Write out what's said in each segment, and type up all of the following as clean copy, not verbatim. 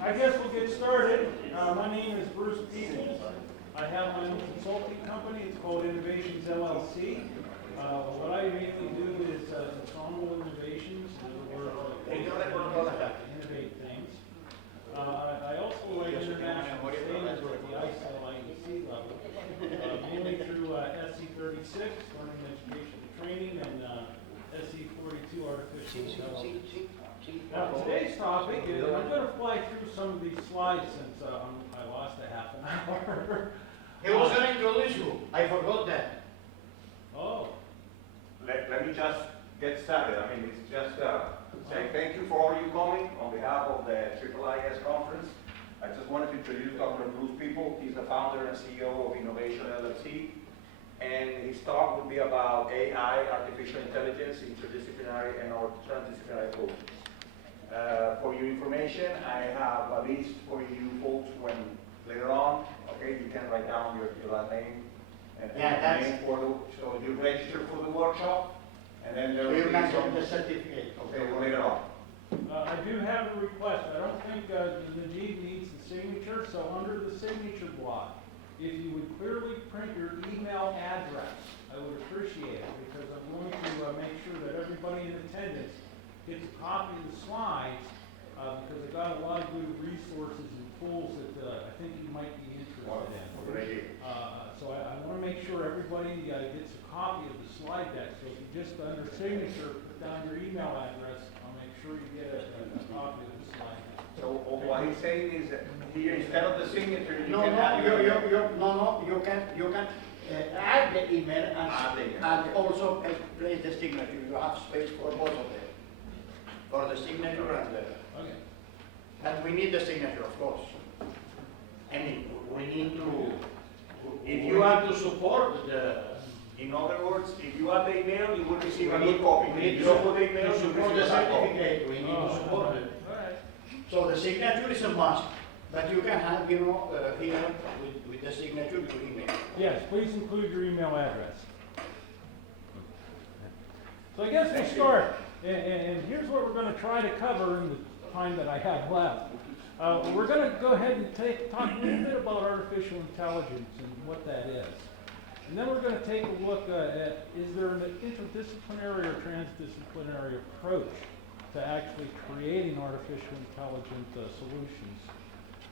I guess we'll get started. My name is Bruce Peoples. I have my own consulting company. It's called Innovations LLC. What I mainly do is ensemble innovations, where we innovate things. I also write international standards at the ISO/IEC level, mainly through SC36, Learning, Education, and Training, and SC42, Artificial Intelligence. Now, today's topic is, I'm going to fly through some of these slides since I lost a half an hour. He was going to introduce you. I forgot that. Oh. Let me just get started. I mean, it's just say thank you for all you coming on behalf of the IIIS conference. I just wanted to introduce Dr. Bruce Peoples. He's the founder and CEO of Innovation LLC. And his talk will be about AI, artificial intelligence, interdisciplinary, and our transdisciplinary approaches. For your information, I have a list for you folks when later on, okay, you can write down your last name and name for the, so you register for the workshop, and then there will You be can some, get the certificate. okay, later on. I do have a request. I don't think Najib needs the signature, so under the signature block, if you would clearly print your email address, I would appreciate it, because I'm going to make sure that everybody in attendance gets a copy of the slides, because I've got a lot of good resources and tools that I think you might be interested in. So I want to make sure everybody gets a copy of the slide deck. So if you just under signature put down your email address, I'll make sure you get a copy of the slide deck. So what he's saying is that here, instead of the signature, you No, can add no, your you can add the email Add the email, and okay. also place the signature. You have space for both of them, for the signature and the. Okay. And we need the signature, of course. I mean, we need to. If you have to support the, in other words, if you have the email, you will receive a good copy. If you don't put the email, to you support receive the a copy. certificate. We need to support it. All right. So the signature is a must, but you can have, here with the signature, your email. Yes, please include your email address. So I guess we'll start, and here's what we're going to try to cover in the time that I have left. We're going to go ahead and talk a little bit about artificial intelligence and what that is. And then we're going to take a look at, is there an interdisciplinary or transdisciplinary approach to actually creating artificial intelligent solutions.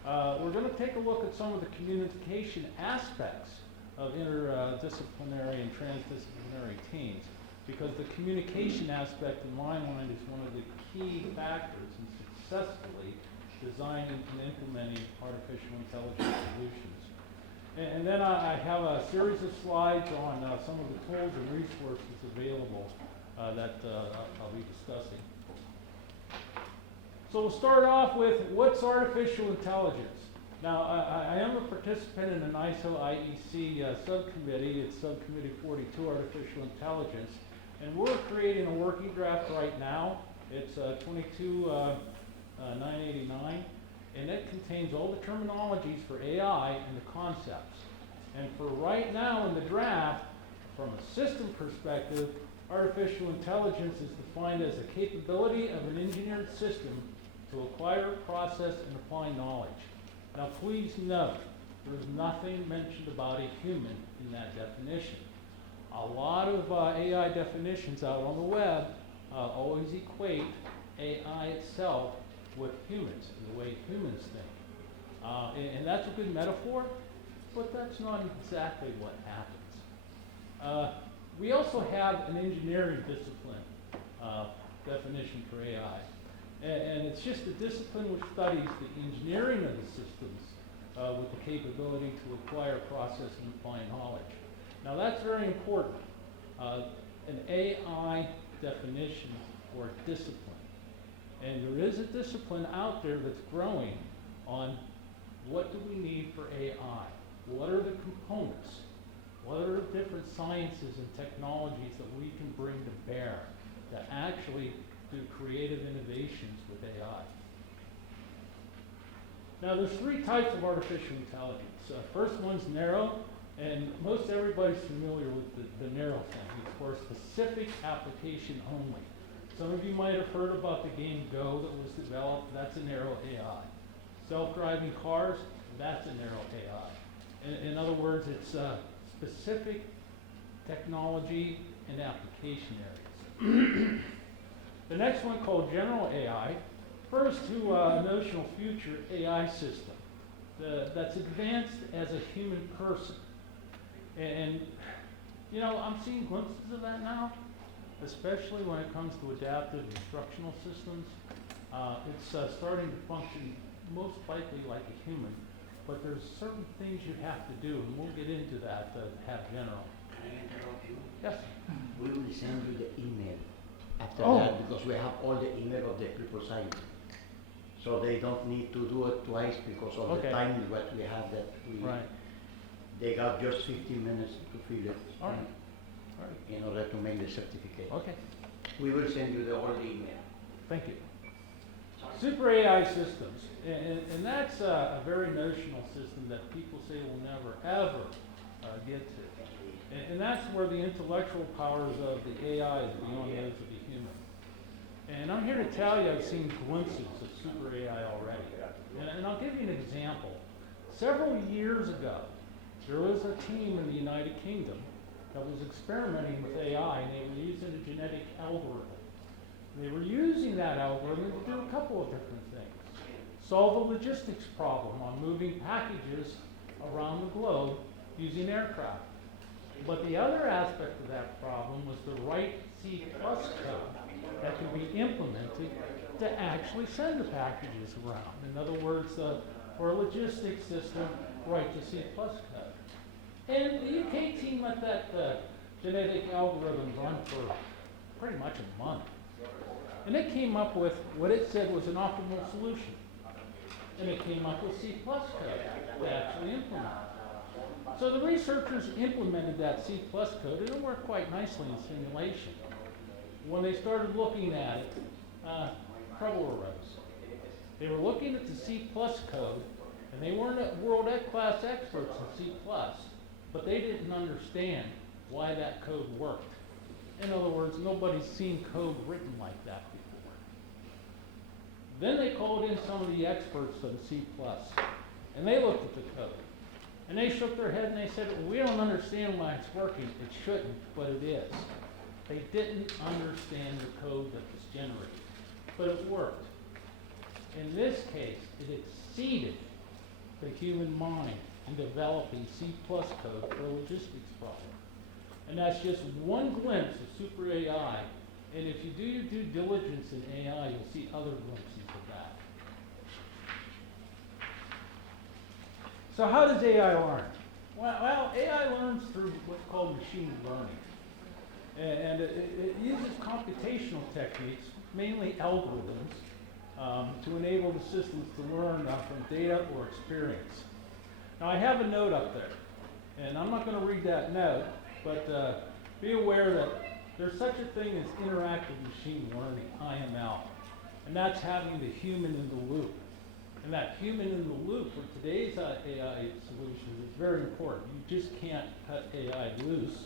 We're going to take a look at some of the communication aspects of interdisciplinary and transdisciplinary teams, because the communication aspect in my mind is one of the key factors in successfully designing and implementing artificial intelligence solutions. And then I have a series of slides on some of the tools and resources available that I'll be discussing. So we'll start off with, what's artificial intelligence? Now, I am a participant in an ISO/IEC subcommittee. It's Subcommittee 42, Artificial Intelligence. And we're creating a working draft right now. It's 22.989. And it contains all the terminologies for AI and the concepts. And for right now in the draft, from a system perspective, artificial intelligence is defined as a capability of an engineered system to acquire, process, and apply knowledge. Now please note, there's nothing mentioned about a human in that definition. A lot of AI definitions out on the web always equate AI itself with humans, and the way humans think. And that's a good metaphor, but that's not exactly what happens. We also have an engineering discipline definition for AI. And it's just a discipline which studies the engineering of the systems with the capability to acquire, process, and apply knowledge. Now that's very important. An AI definition or discipline. And there is a discipline out there that's growing on what do we need for AI? What are the components? What are the different sciences and technologies that we can bring to bear to actually do creative innovations with AI? Now there's three types of artificial intelligence. First one's narrow, and most everybody's familiar with the narrow thing. It's for specific application only. Some of you might have heard about the game Go that was developed. That's a narrow AI. Self-driving cars, that's a narrow AI. In other words, it's specific technology and application areas. The next one, called general AI, refers to a notional future AI system that's advanced as a human person. And you know, I'm seeing glimpses of that now, especially when it comes to adaptive instructional systems. It's starting to function most likely like a human, but there's certain things you have to do, and we'll get into that to have general. Can I interrupt you? Yes? We will send you the email after Oh. that, because we have all the email of the people signed. So they don't need to do it twice because of Okay. the time what we have that we, Right. they got just 15 minutes to fill it All right. All right. in order to make the certificate. Okay. We will send you all the email. Thank you. Super AI systems, and that's a very notional system that people say will never, ever get to. And that's where the intellectual powers of the AI is beyond those of the human. And I'm here to tell you I've seen glimpses of super AI already. And I'll give you an example. Several years ago, there was a team in the United Kingdom that was experimenting with AI, and they were using a genetic algorithm. They were using that algorithm to do a couple of different things. Solve a logistics problem on moving packages around the globe using aircraft. But the other aspect of that problem was to write C+ code that could be implemented to actually send the packages around. In other words, for a logistics system, write the C+ code. And the UK team let that genetic algorithm run for pretty much a month. And it came up with what it said was an optimal solution. And it came up with C+ code to actually implement. So the researchers implemented that C+ code, and it worked quite nicely in simulation. When they started looking at it, trouble arose. They were looking at the C+ code, and they weren't world-class experts in C+, but they didn't understand why that code worked. In other words, nobody's seen code written like that before. Then they called in some of the experts of C+, and they looked at the code. And they shook their head and they said, we don't understand why it's working. It shouldn't, but it is. They didn't understand the code that was generated, but it worked. In this case, it exceeded the human mind in developing C+ code for a logistics problem. And that's just one glimpse of super AI. And if you do your due diligence in AI, you'll see other glimpses of that. So how does AI learn? Well, AI learns through what's called machine learning. And it uses computational techniques, mainly algorithms, to enable the systems to learn from data or experience. Now I have a note up there, and I'm not going to read that note, but be aware that there's such a thing as interactive machine learning, IML, and that's having the human in the loop. And that human in the loop for today's AI solutions is very important. You just can't cut AI loose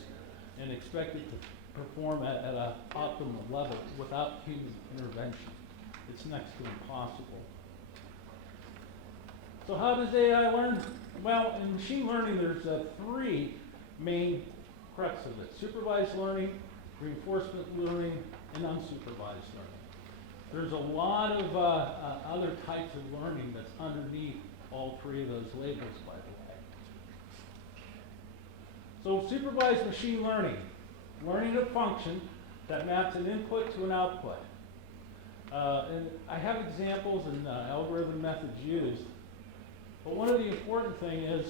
and expect it to perform at an optimal level without human intervention. It's next to impossible. So how does AI learn? Well, in machine learning, there's three main crux of it: supervised learning, reinforcement learning, and unsupervised learning. There's a lot of other types of learning that's underneath all three of those labels, by the way. So supervised machine learning, learning a function that maps an input to an output. And I have examples and algorithm methods used, but one of the important things is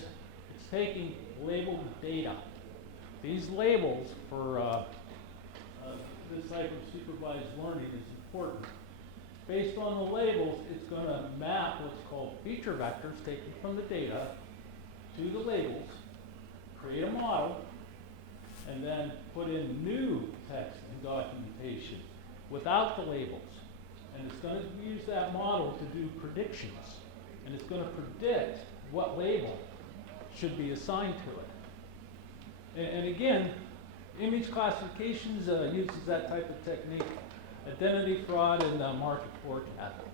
it's taking labeled data. These labels for this type of supervised learning is important. Based on the labels, it's going to map what's called feature vectors taken from the data to the labels, create a model, and then put in new text and documentation without the labels. And it's going to use that model to do predictions. And it's going to predict what label should be assigned to it. And again, image classifications uses that type of technique. Identity fraud and market forecasting.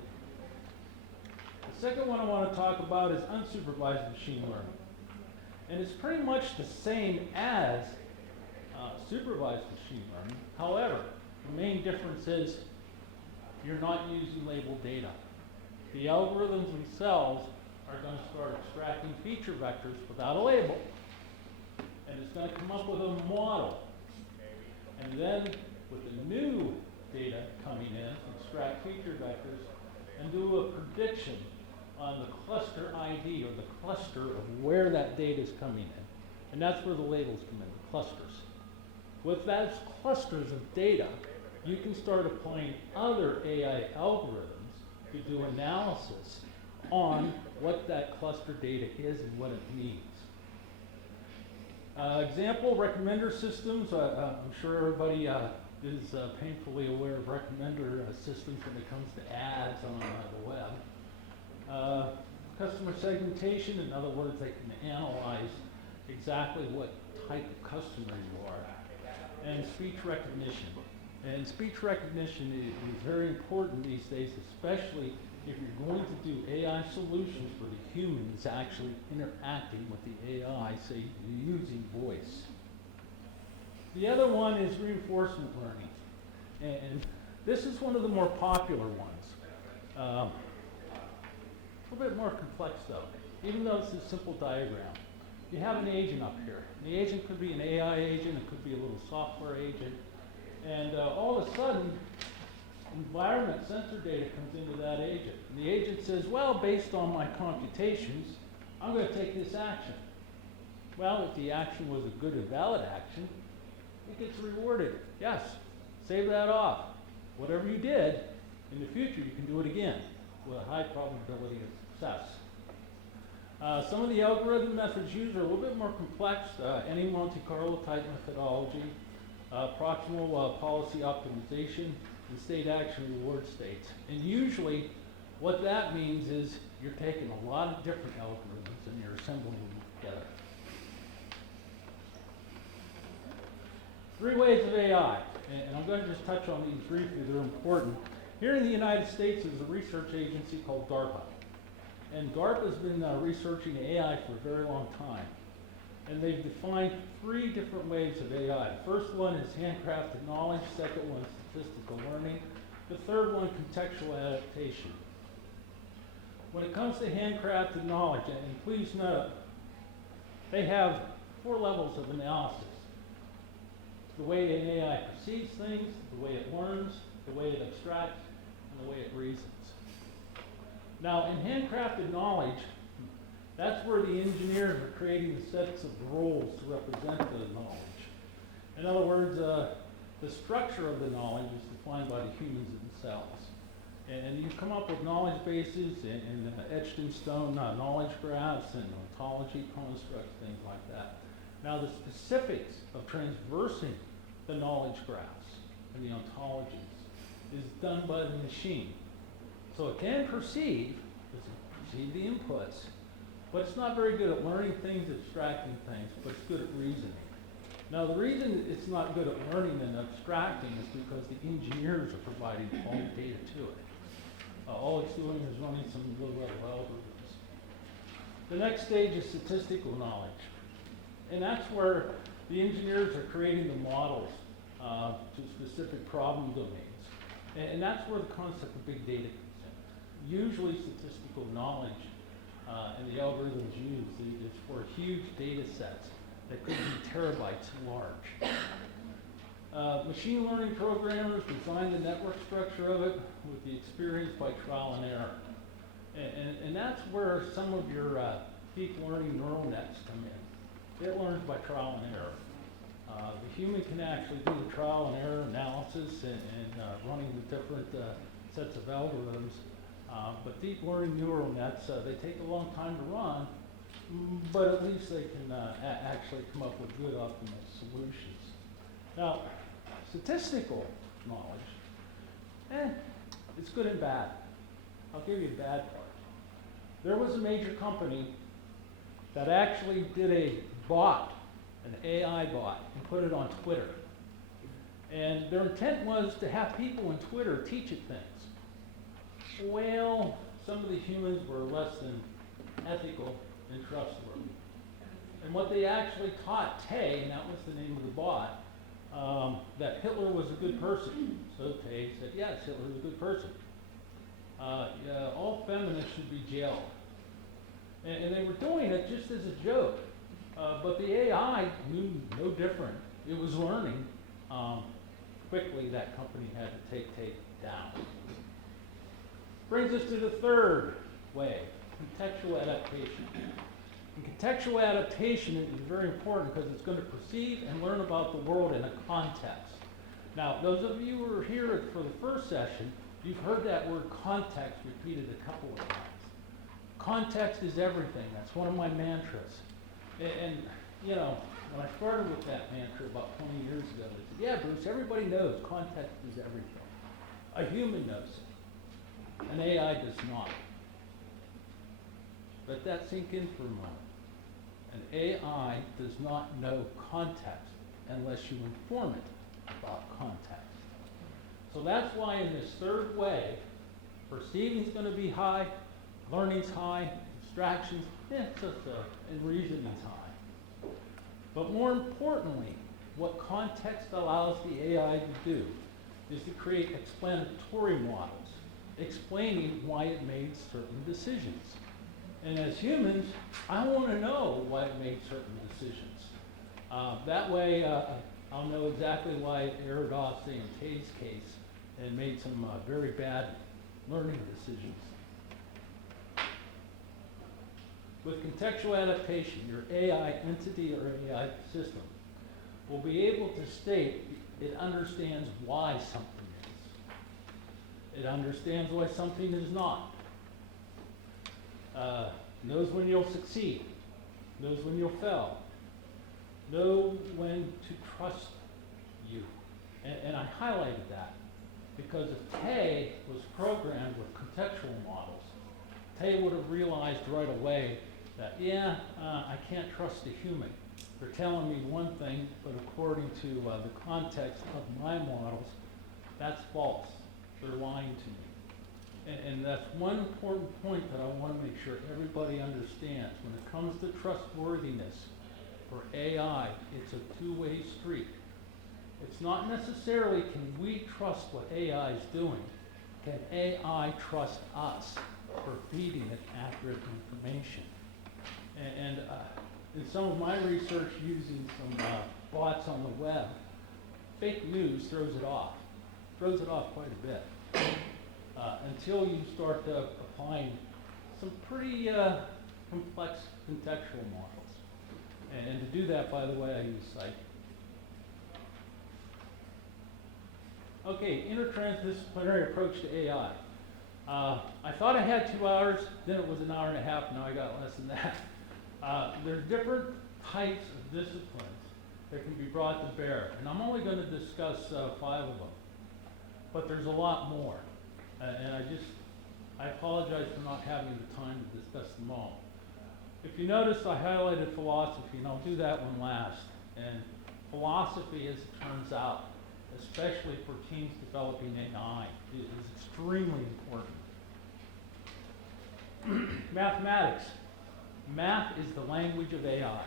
The Second one I want to talk about is unsupervised machine learning. And it's pretty much the same as supervised machine learning. However, the main difference is you're not using labeled data. The algorithms themselves are going to start extracting feature vectors without a label. And it's going to come up with a model. And then with the new data coming in, extract feature vectors and do a prediction on the cluster ID, or the cluster of where that data is coming in. And that's where the labels come in, the clusters. With those clusters of data, you can start applying other AI algorithms to do analysis on what that cluster data is and what it means. Example, recommender systems. I'm sure everybody is painfully aware of recommender systems when it comes to ads on the web. Customer segmentation, in other words, they can analyze exactly what type of customer you are. And speech recognition. And speech recognition is very important these days, especially if you're going to do AI solutions where the human is actually interacting with the AI, say you're using voice. The other one is reinforcement learning. And this is one of the more popular ones. A little bit more complex though, even though it's a simple diagram. You have an agent up here. The agent could be an AI agent, it could be a little software agent, and all of a sudden, environment sensor data comes into that agent. And the agent says, well, based on my computations, I'm going to take this action. Well, if the action was a good and valid action, it gets rewarded. Yes, save that off. Whatever you did, in the future you can do it again with a high probability of success. Some of the algorithm methods used are a little bit more complex. Any Monte Carlo type methodology, proximal policy optimization, and state action reward states. And usually what that means is you're taking a lot of different algorithms and you're assembling them together. 3 ways of AI, and I'm going to just touch on these briefly, they're important. Here in the United States, there's a research agency called DARPA. And DARPA's been researching AI for a very long time. And they've defined 3 different ways of AI. The first one is handcrafted knowledge, second one, statistical learning, the third one, contextual adaptation. When it comes to handcrafted knowledge, and please note, they have 4 levels of analysis. The way an AI perceives things, the way it learns, the way it abstracts, and the way it reasons. Now, in handcrafted knowledge, that's where the engineers are creating the sets of roles to represent the knowledge. In other words, the structure of the knowledge is defined by the humans themselves. And you come up with knowledge bases and etched in stone knowledge graphs and ontology constructs, things like that. Now, the specifics of transversing the knowledge graphs and the ontologies is done by the machine. So it can perceive the inputs, but it's not very good at learning things, abstracting things, but it's good at reasoning. Now, the reason it's not good at learning and abstracting is because the engineers are providing all the data to it. All it's doing is running some low-level algorithms. The next stage is statistical knowledge. And that's where the engineers are creating the models to specific problem domains. And that's where the concept of big data comes in. Usually statistical knowledge and the algorithms used is for huge data sets that could be terabytes large. Machine learning programmers design the network structure of it with the experience by trial and error. And that's where some of your deep learning neural nets come in. It learns by trial and error. The human can actually do the trial and error analysis and running the different sets of algorithms. But deep learning neural nets, they take a long time to run, but at least they can actually come up with good optimal solutions. Now, statistical knowledge, it's good and bad. I'll give you the bad part. There was a major company that actually did a bot, an AI bot, and put it on Twitter. And their intent was to have people on Twitter teach it things. Well, some of the humans were less than ethical and trustworthy. And what they actually taught Tay, and that was the name of the bot, that Hitler was a good person. So Tay said, yes, Hitler was a good person. Yeah, all feminists should be jailed. And they were doing it just as a joke. But the AI knew no different. It was learning. Quickly, that company had to take Tay down. Brings us to the third way, contextual adaptation. And contextual adaptation is very important because it's going to perceive and learn about the world in a context. Now, those of you who were here for the first session, you've heard that word context repeated a couple of times. Context is everything. That's one of my mantras. And you know, when I started with that mantra about 20 years ago, I said, yeah, Bruce, everybody knows context is everything. A human knows it. An AI does not. Let that sink in for a moment. An AI does not know context unless you inform it about context. So that's why in this third way, perceiving is going to be high, learning's high, abstractions, and reasoning's high. But more importantly, what context allows the AI to do is to create explanatory models, explaining why it made certain decisions. And as humans, I want to know why it made certain decisions. That way, I'll know exactly why it erred off, say, in Tay's case, and made some very bad learning decisions. With contextual adaptation, your AI entity or AI system will be able to state it understands why something is. It understands why something is not. Knows when you'll succeed, knows when you'll fail, know when to trust you. And I highlighted that because if Tay was programmed with contextual models, Tay would have realized right away that, I can't trust a human. They're telling me one thing, but according to the context of my models, that's false. They're lying to me. And that's one important point that I want to make sure everybody understands. When it comes to trustworthiness for AI, it's a two-way street. It's not necessarily can we trust what AI is doing. Can AI trust us for feeding it accurate information? And in some of my research using some bots on the web, fake news throws it off quite a bit. Until you start applying some pretty complex contextual models. And to do that, by the way, I use Psych. Okay, intertransdisciplinary approach to AI. I thought I had 2 hours, then it was an hour and a half, now I got less than that. There's different types of disciplines that can be brought to bear, and I'm only going to discuss 5 of them. But there's a lot more. And I apologize for not having the time to discuss them all. If you notice, I highlighted philosophy, and I'll do that one last. And philosophy, as it turns out, especially for teams developing AI, is extremely important. Mathematics. Math is the language of AI.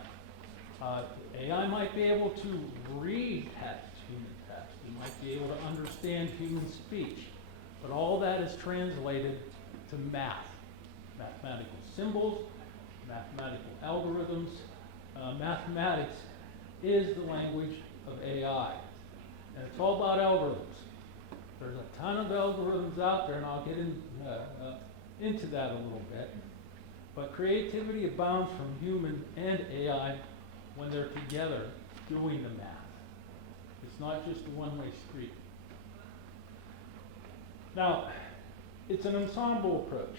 AI might be able to read text, human text. It might be able to understand human speech. But all that is translated to math. Mathematical symbols, mathematical algorithms. Mathematics is the language of AI. And it's all about algorithms. There's a ton of algorithms out there, and I'll get into that a little bit. But creativity abounds from human and AI when they're together doing the math. It's not just a one-way street. Now, it's an ensemble approach.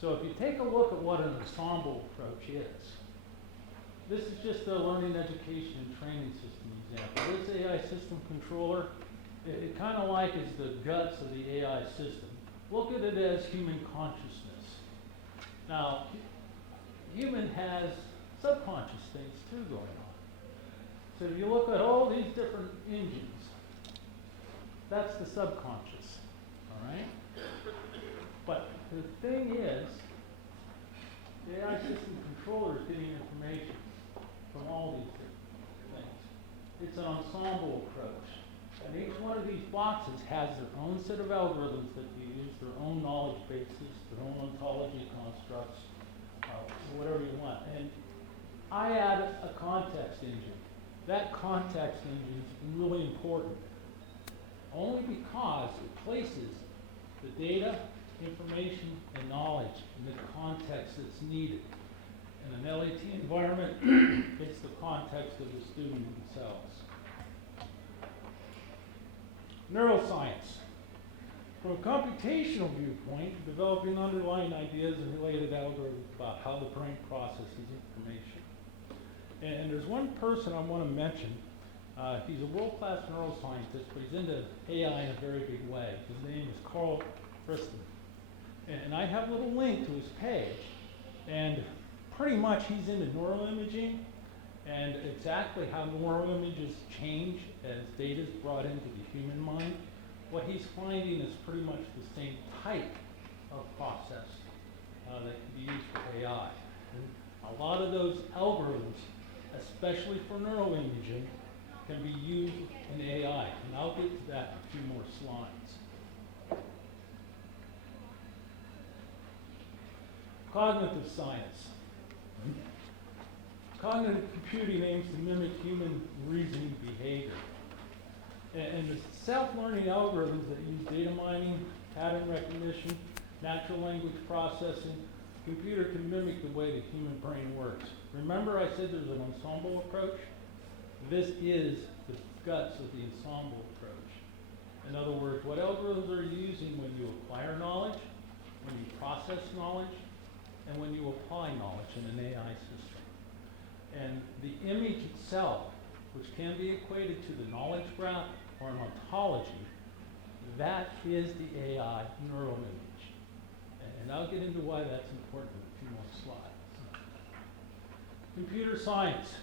So if you take a look at what an ensemble approach is, this is just a learning, education, and training system example. This AI system controller, it kind of like is the guts of the AI system. Look at it as human consciousness. Now, human has subconscious things too going on. So if you look at all these different engines, that's the subconscious, all right? But the thing is, the AI system controller is getting information from all these different things. It's an ensemble approach. And each one of these boxes has their own set of algorithms that use their own knowledge bases, their own ontology constructs, whatever you want. And I added a context engine. That context engine is really important, only because it places the data, information, and knowledge in the context that's needed. In an LAT environment, it's the context of the student themselves. Neuroscience. From a computational viewpoint, developing underlying ideas and related algorithms about how the brain processes information. And there's one person I want to mention. He's a world-class neuroscientist, but he's into AI in a very big way. His name is Carl Friston. And I have a little link to his page. And pretty much he's into neuroimaging and exactly how neuroimages change as data is brought into the human mind. What he's finding is pretty much the same type of process that can be used for AI. And a lot of those algorithms, especially for neuroimaging, can be used in AI. And I'll get to that in a few more slides. Cognitive science. Cognitive computing aims to mimic human reasoning behavior. And the self-learning algorithms that use data mining, pattern recognition, natural language processing, computer can mimic the way the human brain works. Remember I said there's an ensemble approach? This is the guts of the ensemble approach. In other words, what algorithms are you using when you acquire knowledge, when you process knowledge, and when you apply knowledge in an AI system? And the image itself, which can be equated to the knowledge graph or an ontology, that is the AI neural image. And I'll get into why that's important in a few more slides. Computer science.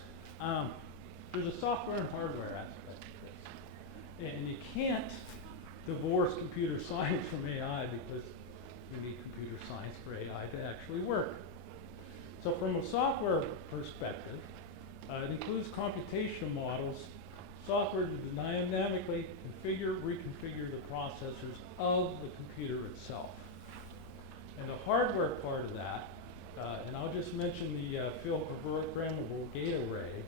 There's a software and hardware aspect to this. And you can't divorce computer science from AI because you need computer science for AI to actually work. So from a software perspective, it includes computational models, software to dynamically configure, reconfigure the processors of the computer itself. And the hardware part of that, and I'll just mention the field programmable gate array.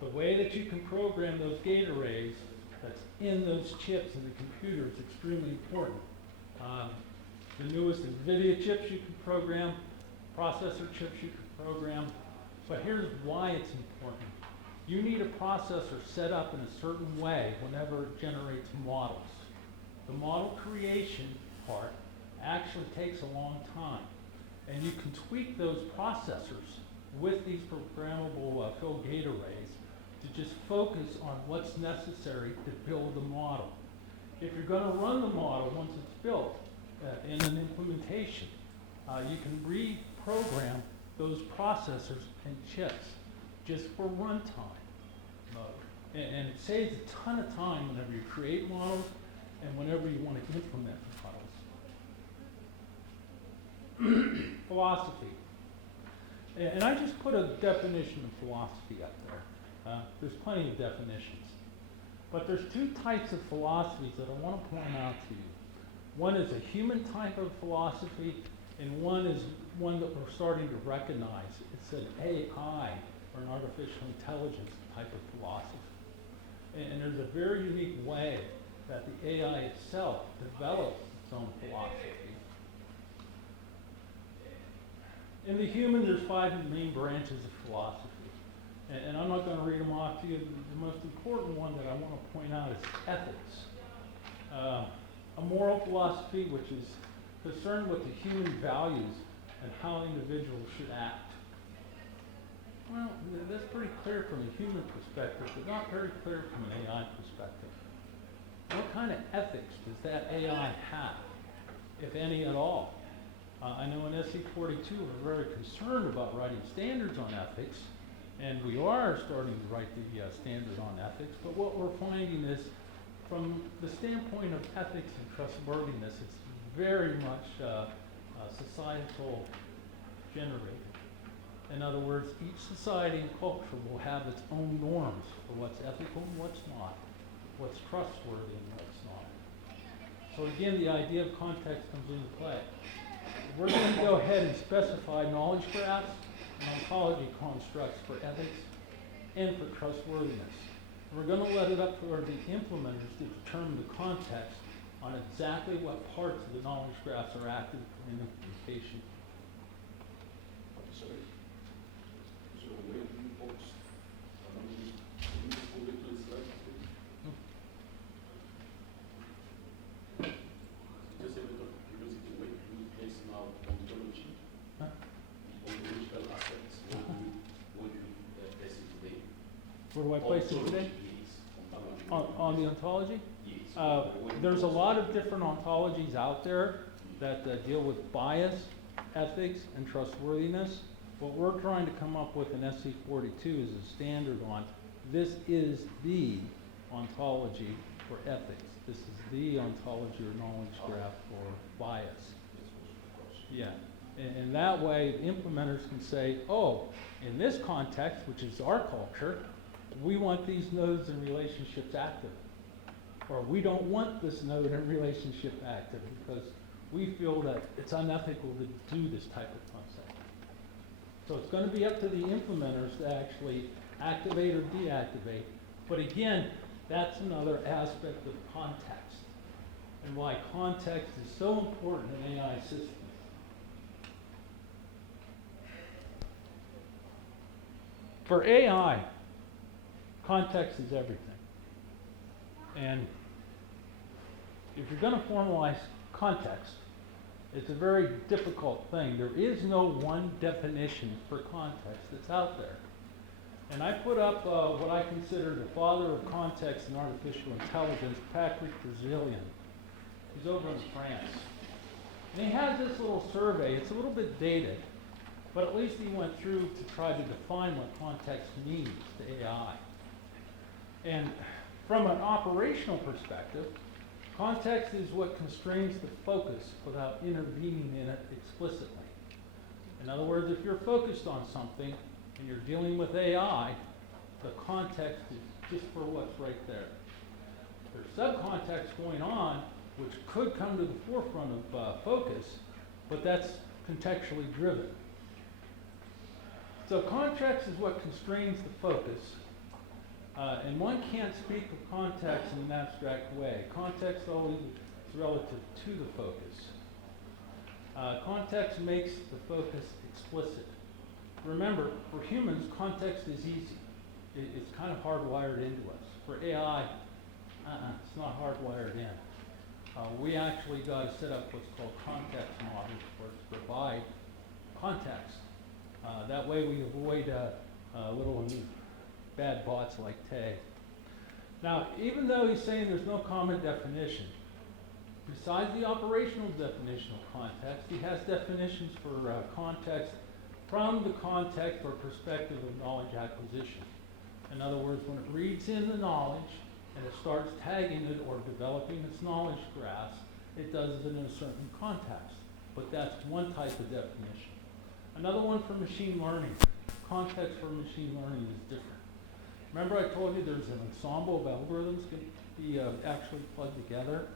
The way that you can program those gate arrays that's in those chips in the computer is extremely important. The newest NVIDIA chips you can program, processor chips you can program, but here's why it's important. You need a processor set up in a certain way whenever it generates models. The model creation part actually takes a long time, and you can tweak those processors with these programmable field gate arrays to just focus on what's necessary to build the model. If you're going to run the model once it's built in an implementation, you can reprogram those processors and chips just for runtime mode. And it saves a ton of time whenever you create models and whenever you want to implement models. Philosophy. And I just put a definition of philosophy up there. There's plenty of definitions. But there's two types of philosophies that I want to point out to you. One is a human type of philosophy, and one is one that we're starting to recognize. It's an AI, or an artificial intelligence type of philosophy. And there's a very unique way that the AI itself develops its own philosophy. In the human, there's 5 main branches of philosophy. And I'm not going to read them off to you. The most important one that I want to point out is ethics. A moral philosophy which is concerned with the human values and how individuals should act. Well, that's pretty clear from a human perspective, but not very clear from an AI perspective. What kind of ethics does that AI have, if any at all? I know in SC42 we're very concerned about writing standards on ethics, and we are starting to write the standard on ethics, but what we're finding is, from the standpoint of ethics and trustworthiness, it's very much societal generated. In other words, each society and culture will have its own norms for what's ethical and what's not, what's trustworthy and what's not. So again, the idea of context comes into play. We're going to go ahead and specify knowledge graphs and ontology constructs for ethics and for trustworthiness. We're going to let it up for the implementers to determine the context on exactly what parts of the knowledge graphs are active in implementation. Sorry. So where do you focus? Can you move it to the slide, please? Just a bit of curiosity, where do you place now ontology? Huh? Ontological aspects, what do you place it today? Where do I place it today? Yes, ontology. On the ontology? Yes. There's a lot of different ontologies out there that deal with bias, ethics, and trustworthiness. What we're trying to come up with in SC 42 is a standard on, this is the ontology for ethics. This is the ontology or knowledge graph for bias. Yeah, and that way implementers can say, oh, in this context, which is our culture, we want these nodes and relationships active. Or we don't want this node and relationship active because we feel that it's unethical to do this type of concept. So it's going to be up to the implementers to actually activate or deactivate. But again, that's another aspect of context and why context is so important in AI systems. For AI, context is everything. And if you're going to formalize context, it's a very difficult thing. There is no one definition for context that's out there. And I put up what I consider the father of context in artificial intelligence, Patrick Brazilian. He's over in France. And he has this little survey. It's a little bit dated, but at least he went through to try to define what context means to AI. And from an operational perspective, context is what constrains the focus without intervening in it explicitly. In other words, if you're focused on something and you're dealing with AI, the context is just for what's right there. There's subcontext going on which could come to the forefront of focus, but that's contextually driven. So context is what constrains the focus. And one can't speak of context in an abstract way. Context always is relative to the focus. Context makes the focus explicit. Remember, for humans, context is easy. It's kind of hardwired into us. For AI, it's not hardwired in. We actually got to set up what's called context models to provide context. That way we avoid little bad bots like Tay. Now, even though he's saying there's no common definition, besides the operational definition of context, he has definitions for context from the context or perspective of knowledge acquisition. In other words, when it reads in the knowledge and it starts tagging it or developing its knowledge graphs, it does it in a certain context. But that's one type of definition. Another one for machine learning. Context for machine learning is different. Remember I told you there's an ensemble of algorithms can be actually plugged together?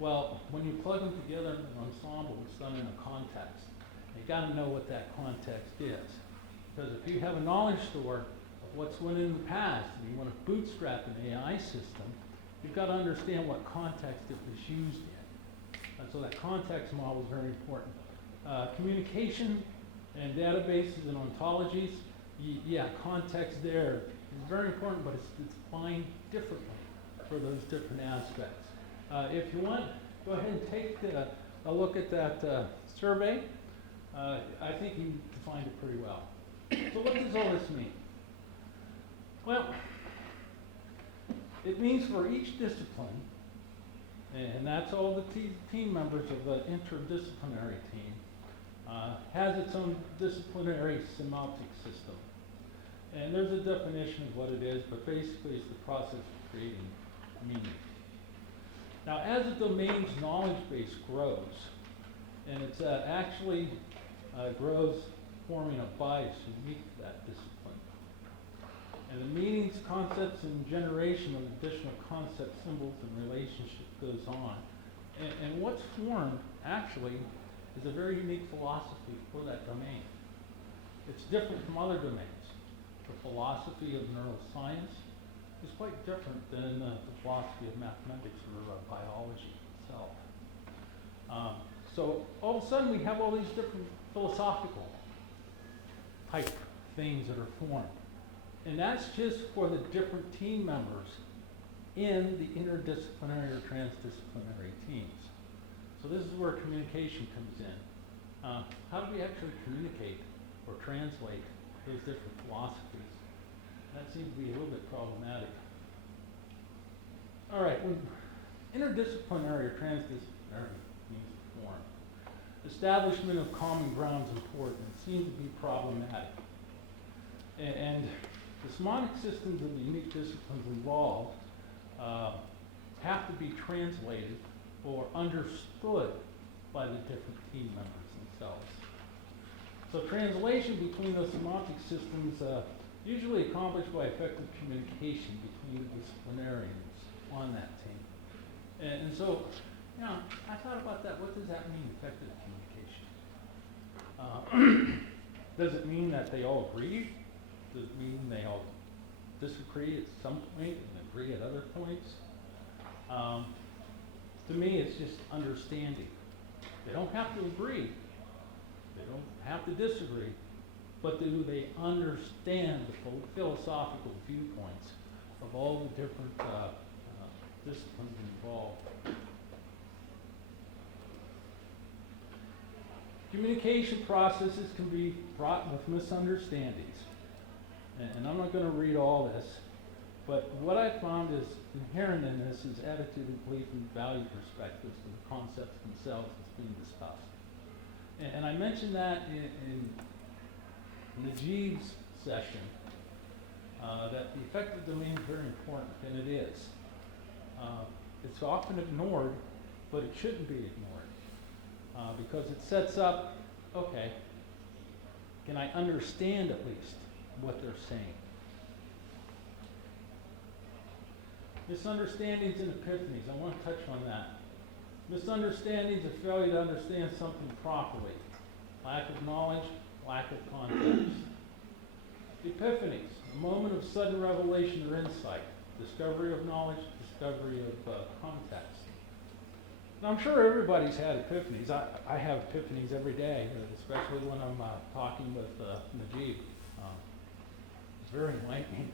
Well, when you plug them together in an ensemble, it's done in a context. You got to know what that context is. Because if you have a knowledge store of what's went in the past and you want to bootstrap an AI system, you've got to understand what context it was used in. And so that context model is very important. Communication and databases and ontologies, yeah, context there is very important, but it's defined differently for those different aspects. If you want, go ahead and take a look at that survey. I think you defined it pretty well. So what does all this mean? Well, it means for each discipline, and that's all the team members of the interdisciplinary team, has its own disciplinary semantic system. And there's a definition of what it is, but basically it's the process of creating meaning. Now, as the domain's knowledge base grows, and it's actually grows forming a bias unique to that discipline, and the meanings, concepts, and generation of additional concepts, symbols, and relationship goes on. And what's formed, actually, is a very unique philosophy for that domain. It's different from other domains. The philosophy of neuroscience is quite different than the philosophy of mathematics or biology itself. So all of a sudden we have all these different philosophical type things that are formed. And that's just for the different team members in the interdisciplinary or transdisciplinary teams. So this is where communication comes in. How do we actually communicate or translate those different philosophies? That seems to be a little bit problematic. All right, when interdisciplinary or transdisciplinary teams form, establishment of common ground is important. It seems to be problematic. And the semantic systems of the unique disciplines involved have to be translated or understood by the different team members themselves. So translation between those semantic systems usually accomplished by effective communication between the disciplinarians on that team. And so, you know, I thought about that. What does that mean, effective communication? Does it mean that they all agree? Does it mean they all disagree at some point and agree at other points? To me, it's just understanding. They don't have to agree. They don't have to disagree. But do they understand the philosophical viewpoints of all the different disciplines involved? Communication processes can be fraught with misunderstandings. And I'm not going to read all this, but what I found is inherent in this is attitude and belief and value perspectives for the concepts themselves that's being discussed. And I mentioned that in Najib's session, that the effective domain is very important, and it is. It's often ignored, but it shouldn't be ignored, because it sets up, okay, can I understand at least what they're saying? Misunderstandings and epiphanies, I want to touch on that. Misunderstandings are failure to understand something properly. Lack of knowledge, lack of context. Epiphanies, a moment of sudden revelation or insight. Discovery of knowledge, discovery of context. Now, I'm sure everybody's had epiphanies. I have epiphanies every day, especially when I'm talking with Najib. It's very enlightening.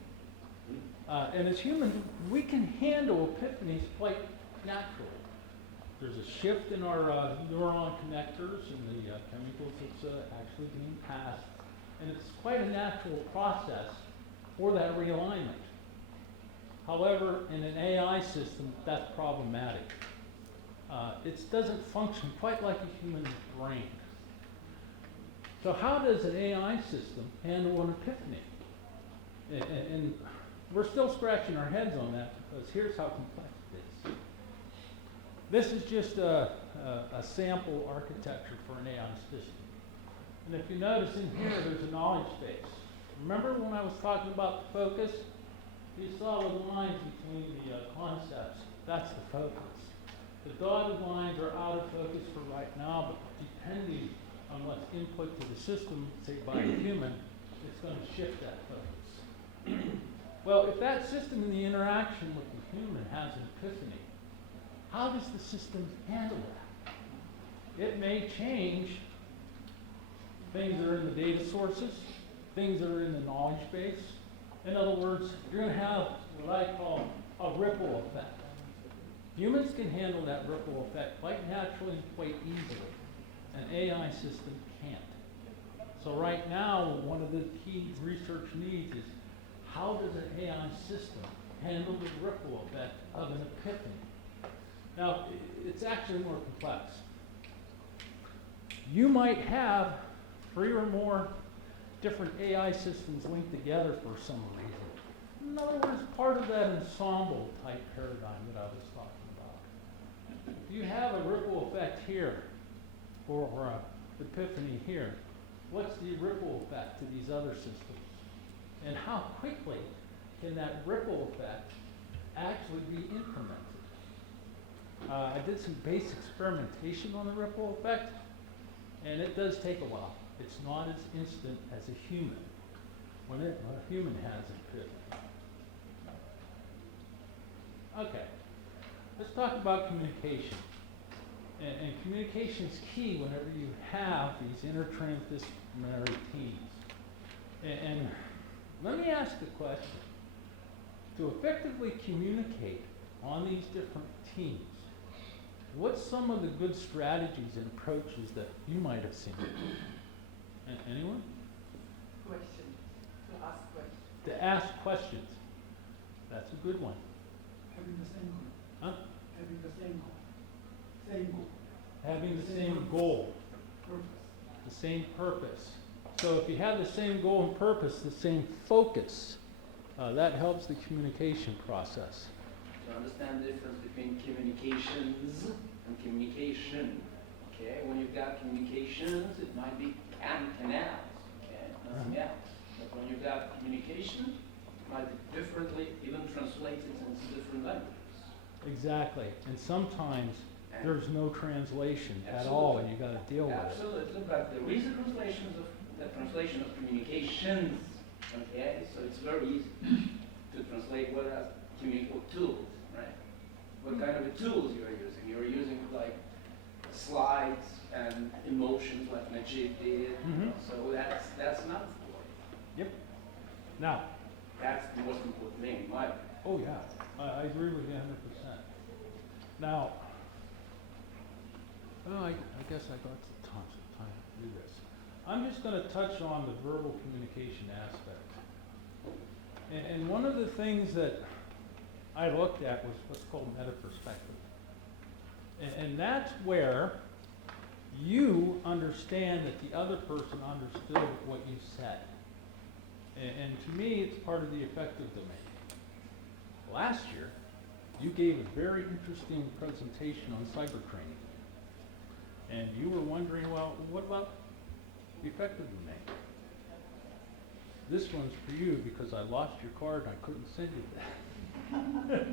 And as humans, we can handle epiphanies quite naturally. There's a shift in our neuron connectors and the chemicals that's actually being passed. And it's quite a natural process for that realignment. However, in an AI system, that's problematic. It doesn't function quite like a human brain. So how does an AI system handle an epiphany? And we're still scratching our heads on that, because here's how complex it is. This is just a sample architecture for an AI system. And if you notice in here, there's a knowledge base. Remember when I was talking about the focus? You saw the lines between the concepts. That's the focus. The dotted lines are out of focus for right now, but depending on what's input to the system, say by a human, it's going to shift that focus. Well, if that system in the interaction with the human has an epiphany, how does the system handle that? It may change things that are in the data sources, things that are in the knowledge base. In other words, you're going to have what I call a ripple effect. Humans can handle that ripple effect quite naturally and quite easily. An AI system can't. So right now, one of the key research needs is, how does an AI system handle the ripple effect of an epiphany? Now, it's actually more complex. You might have 3 or more different AI systems linked together for some reason. In other words, part of that ensemble type paradigm that I was talking about. you have a ripple effect here, or epiphany here, what's the ripple effect to these other systems? And how quickly can that ripple effect actually be implemented? I did some base experimentation on the ripple effect, and it does take a while. It's not as instant as a human, when a human has an epiphany. Okay, let's talk about communication. And communication is key whenever you have these intertransdisciplinary teams. And let me ask a question. To effectively communicate on these different teams, what's some of the good strategies and approaches that you might have seen? Anyone? Question, to ask questions. To ask questions. That's a good one. Having the same goal. Huh? Having the same goal. Same goal. Having the same goal, Purpose. the same purpose. So if you have the same goal and purpose, the same focus, that helps the communication process. To understand the difference between communications and communication. Okay, when you've got communications, it might be canals, okay, nothing else. But when you've got communication, it might be differently, even translated into different languages. Exactly. And sometimes And there's no translation at all, and you got to deal with it. absolutely, but there is a translation of communications. Okay, so it's very easy to translate what are communicable tools, right? What kind of tools you are using? You are using like slides and emotions like Najib did. Mhm. So that's not for you. Yep. Now, That's the most important thing in my opinion. oh yeah, I agree with you 100%. Now, well, I guess I got some time to do this. I'm just going to touch on the verbal communication aspect. And one of the things that I looked at was what's called meta-perspective. And that's where you understand that the other person understood what you said. And to me, it's part of the affective domain. Last year, you gave a very interesting presentation on cyber training. And you were wondering, well, what about the affective domain? This one's for you because I lost your card and I couldn't send you that.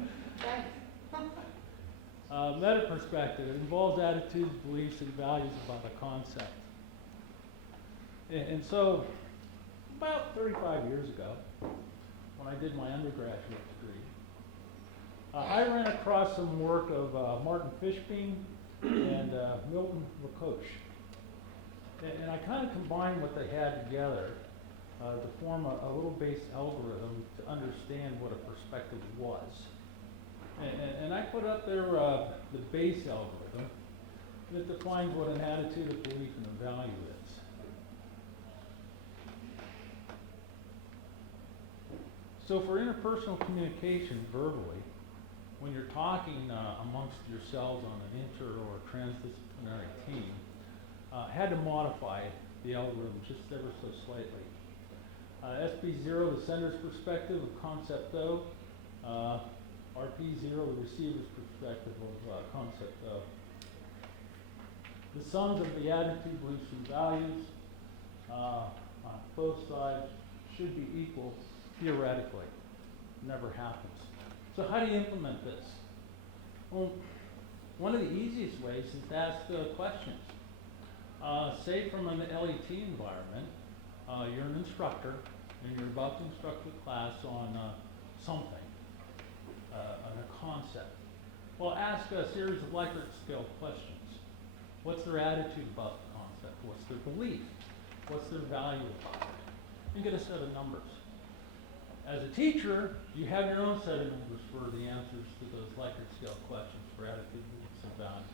Meta-perspective, it involves attitudes, beliefs, and values about a concept. And so, about 35 years ago, when I did my undergraduate degree, I ran across some work of Martin Fishbein and Milton LaCoche. And I kind of combined what they had together to form a little base algorithm to understand what a perspective was. And I put up there the base algorithm that defines what an attitude, a belief, and a value is. So for interpersonal communication verbally, when you're talking amongst yourselves on an inter or transdisciplinary team, had to modify the algorithm just ever so slightly. SB0, the sender's perspective of concept O. RP0, the receiver's perspective of concept O. The sums of the attitude, beliefs, and values on both sides should be equal theoretically. Never happens. So how do you implement this? Well, one of the easiest ways is to ask questions. Say from an LET environment, you're an instructor and you're about to instruct the class on something, on a concept. Well, ask a series of Likert scale questions. What's their attitude about the concept? What's their belief? What's their value about it? And get a set of numbers. As a teacher, you have your own set of numbers for the answers to those Likert scale questions for attitude, beliefs, and values.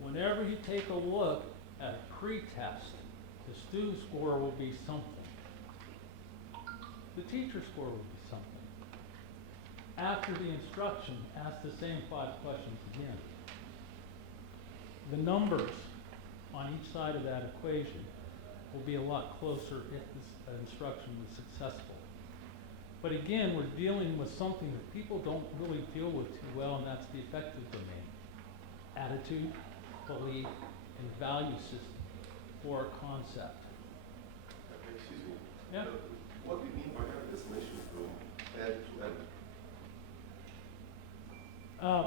Whenever you take a look at a pre-test, the student score will be something. The teacher score will be something. After the instruction, ask the same 5 questions again. The numbers on each side of that equation will be a lot closer if this instruction was successful. But again, we're dealing with something that people don't really deal with too well, and that's the affective domain. attitude, belief, and value system for a concept. Excuse me. Yeah. What do you mean by having destination from end to end?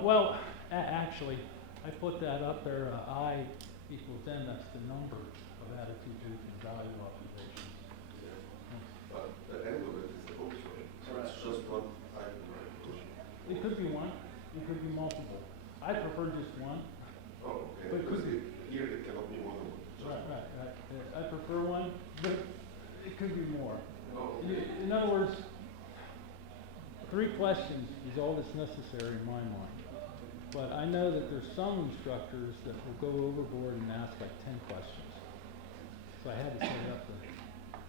Well, actually, I put that up there, I equals N, that's the number of attitude, belief, and value observations. But the end of it is the focus, right? So it's just one item, right? It could be one, it could be multiple. I prefer just one. Oh, okay. But it could Because here it cannot be more than one. Right. I prefer one, but it could be more. Oh, okay. In other words, 3 questions is all that's necessary in my mind. But I know that there's some instructors that will go overboard and ask like 10 questions. So I had to set it up to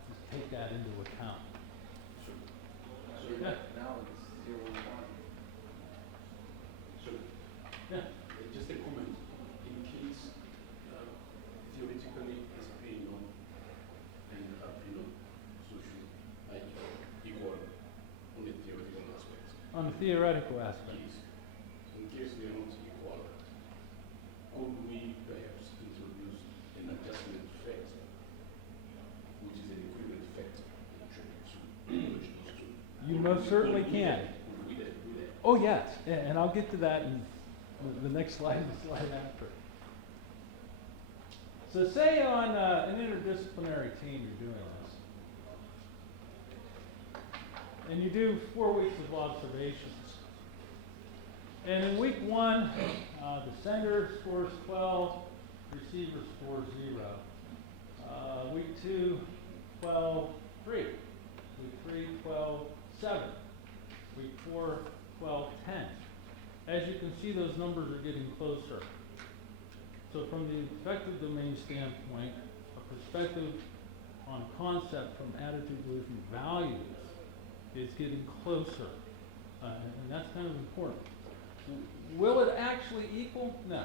just take that into account. So, Yeah. Now it's 0 and 1. so Yeah. just a comment. In case theoretically as being on and social equal on the theoretical aspects. On the theoretical aspect. Yes. In case they are not equal, could we perhaps introduce an adjustment factor, which is an equivalent factor in those two? You most certainly can. Would we do that? Oh, yes, and I'll get to that in the next slide, the slide after. So say on an interdisciplinary team you're doing this. And you do 4 weeks of observations. And in week 1, the sender scores 12, receiver scores 0. Week 2, 12, 3. Week 3, 12, 7. Week 4, 12, 10. As you can see, those numbers are getting closer. So from the effective domain standpoint, a perspective on concept from attitude, belief, and values is getting closer. And that's kind of important. Will it actually equal? No.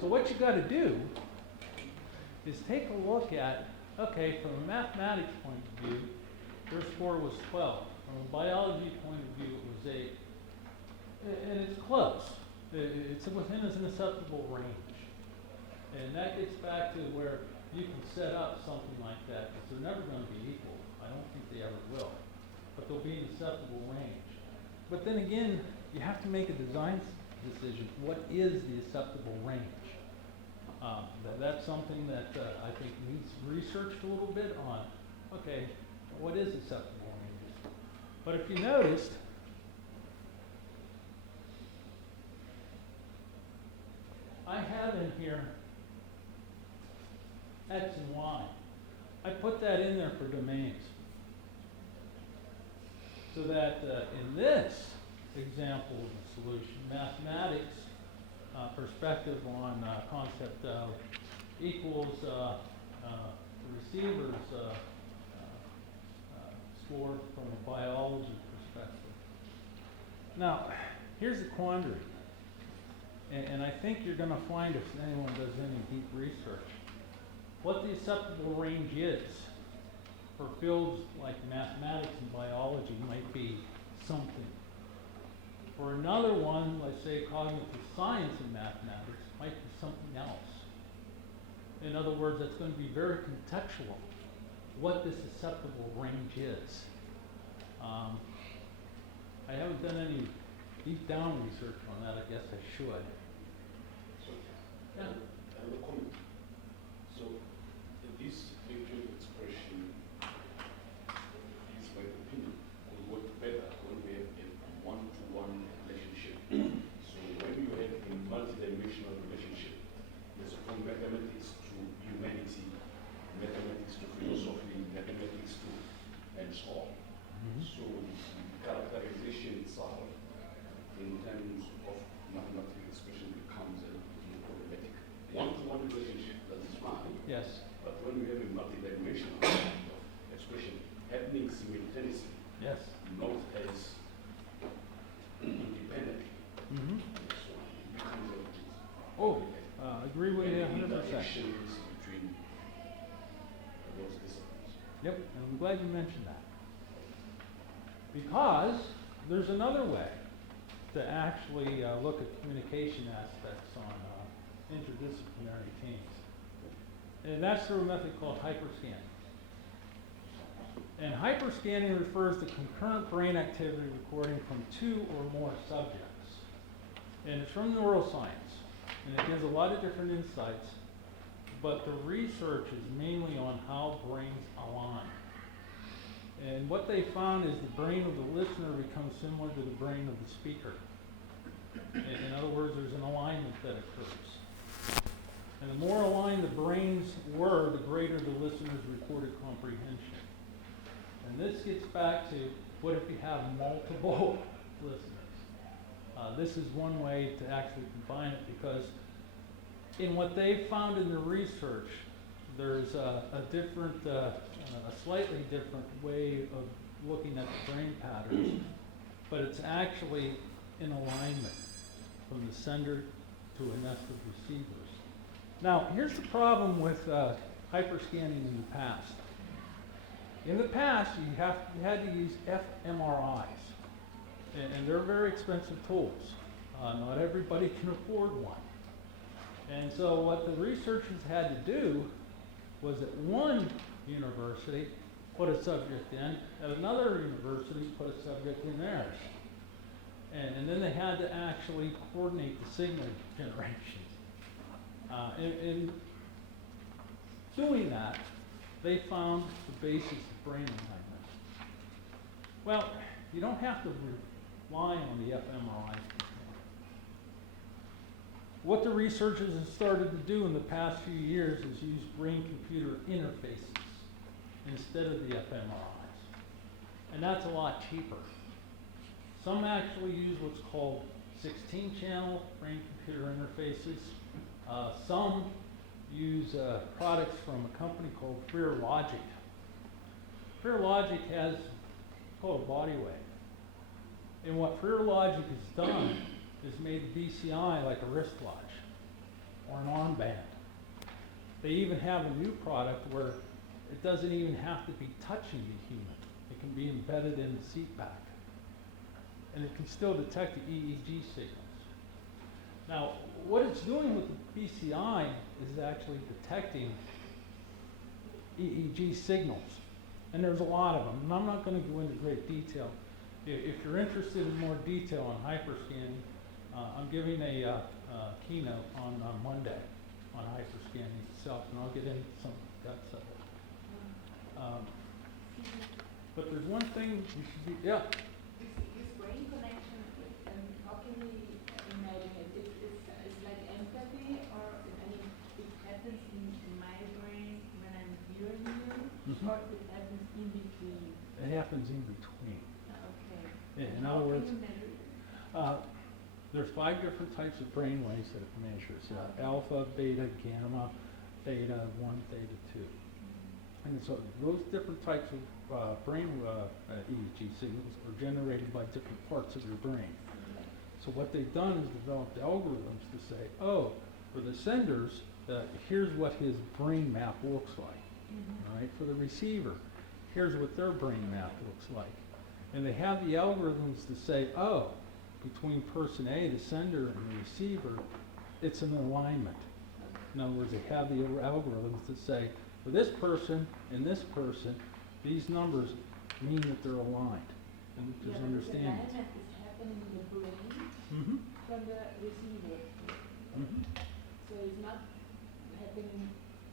So what you got to do is take a look at, okay, from a mathematics point of view, their score was 12. From a biology point of view, it was 8. And it's close. It's within an acceptable range. And that gets back to where you can set up something like that, because they're never going to be equal. I don't think they ever will. But they'll be in acceptable range. But then again, you have to make a design decision. What is the acceptable range? That's something that I think needs researched a little bit on. Okay, what is acceptable ranges? But if you noticed, I have in here X and Y. I put that in there for domains. So that in this example of the solution, mathematics perspective on concept equals the receiver's score from a biology perspective. Now, here's the quandary. And I think you're going to find if anyone does any deep research, what the acceptable range is for fields like mathematics and biology might be something. For another one, let's say cognitive science and mathematics, might be something else. In other words, that's going to be very contextual, what this acceptable range is. I haven't done any deep down research on that. I guess I should. So, Yeah. I have a comment. So, this visual expression is my opinion, will work better when we have a one-to-one relationship. So when you have a multidimensional relationship, there's from mathematics to humanity, mathematics to philosophy, mathematics to, and so on. So the characterization itself in terms of mathematical expression becomes a little more problematic. One-to-one relationship, that is fine. Yes. But when you have a multidimensional expression happening simultaneously, Yes. not as independently, Mm-hmm. so it becomes a little Oh, agree with you 100%. interactions between those disciplines. Yep, and I'm glad you mentioned that. Because there's another way to actually look at communication aspects on interdisciplinary teams. And that's through a method called hyperscanning. And hyperscanning refers to concurrent brain activity recording from 2 or more subjects. And it's from neuroscience, and it gives a lot of different insights, but the research is mainly on how brains align. And what they found is the brain of the listener becomes similar to the brain of the speaker. In other words, there's an alignment that occurs. And the more aligned the brains were, the greater the listener's recorded comprehension. And this gets back to, what if you have multiple listeners? This is one way to actually combine it, because in what they found in the research, there's a slightly different way of looking at the brain patterns, but it's actually in alignment from the sender to a nest of receivers. Now, here's the problem with hyperscanning in the past. In the past, you had to use fMRIs, and they're very expensive tools. Not everybody can afford one. And so what the researchers had to do was at one university put a subject in, at another university put a subject in theirs. And then they had to actually coordinate the signal generation. In doing that, they found the basics of brain alignment. Well, you don't have to rely on the fMRI. What the researchers have started to do in the past few years is use brain-computer interfaces instead of the fMRIs. And that's a lot cheaper. Some actually use what's called 16-channel brain-computer interfaces. Some use products from a company called FreeRlogic. FreeRlogic has called a body wave. And what FreeRlogic has done is made the BCI like a wristwatch or an armband. They even have a new product where it doesn't even have to be touching the human. It can be embedded in the seat back. And it can still detect the EEG signals. Now, what it's doing with the BCI is actually detecting EEG signals. And there's a lot of them, and I'm not going to go into great detail. If you're interested in more detail on hyperscanning, I'm giving a keynote on Monday on hyperscanning itself, and I'll get into some guts of it. But there's one thing you should be, yeah. This brain connection, how can we imagine it? It's like empathy, or I mean, it happens in my brain when I'm hearing you, or it happens in between? It happens in between. Okay. In How other words, can you measure it? there's 5 different types of brain waves that it measures. Alpha, beta, gamma, theta 1, theta 2. And so those different types of brain EEG signals are generated by different parts of your brain. So what they've done is developed algorithms to say, oh, for the senders, here's what his brain map looks like. All right? For the receiver, here's what their brain map looks like. And they have the algorithms to say, oh, between person A, the sender, and the receiver, it's an alignment. In other words, they have the algorithms to say, for this person and this person, these numbers mean that they're aligned. And there's understanding. The alignment is happening in the brain from the receiver. So it's not happening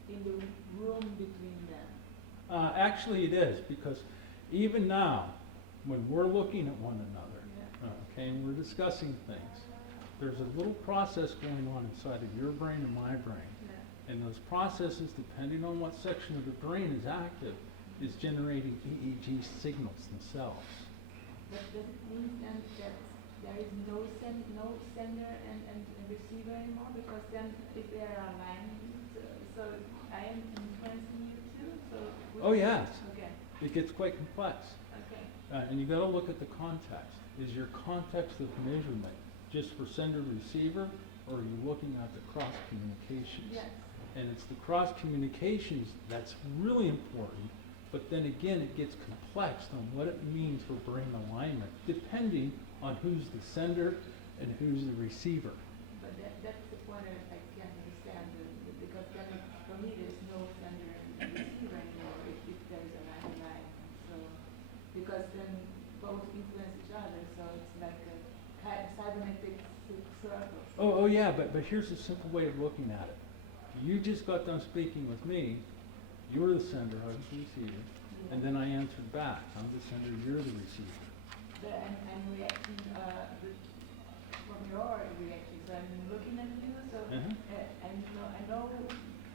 in the room between them. Actually, it is, because even now, when we're looking at one another, okay, and we're discussing things, there's a little process going on inside of your brain and my brain. And those processes, depending on what section of the brain is active, is generating EEG signals themselves. But does it mean then that there is no sender and receiver anymore? Because then if they are aligned, so I am influencing you too? So Oh yes, okay. it gets quite complex. Okay. And you got to look at the context. Is your context of measurement just for sender receiver, or are you looking at the cross communications? Yes. And it's the cross communications that's really important, but then again it gets complex on what it means for brain alignment, depending on who's the sender and who's the receiver. But that's the point I can't understand, because then for me there's no sender and receiver anymore if there's a line. So, because then both influence each other, so it's like a cybernetic circle. Oh yeah, but here's a simple way of looking at it. You just got done speaking with me, you're the sender, I was the receiver, and then I answered back. I'm the sender, you're the receiver. I'm reacting from your reactions. I'm looking at you, so I know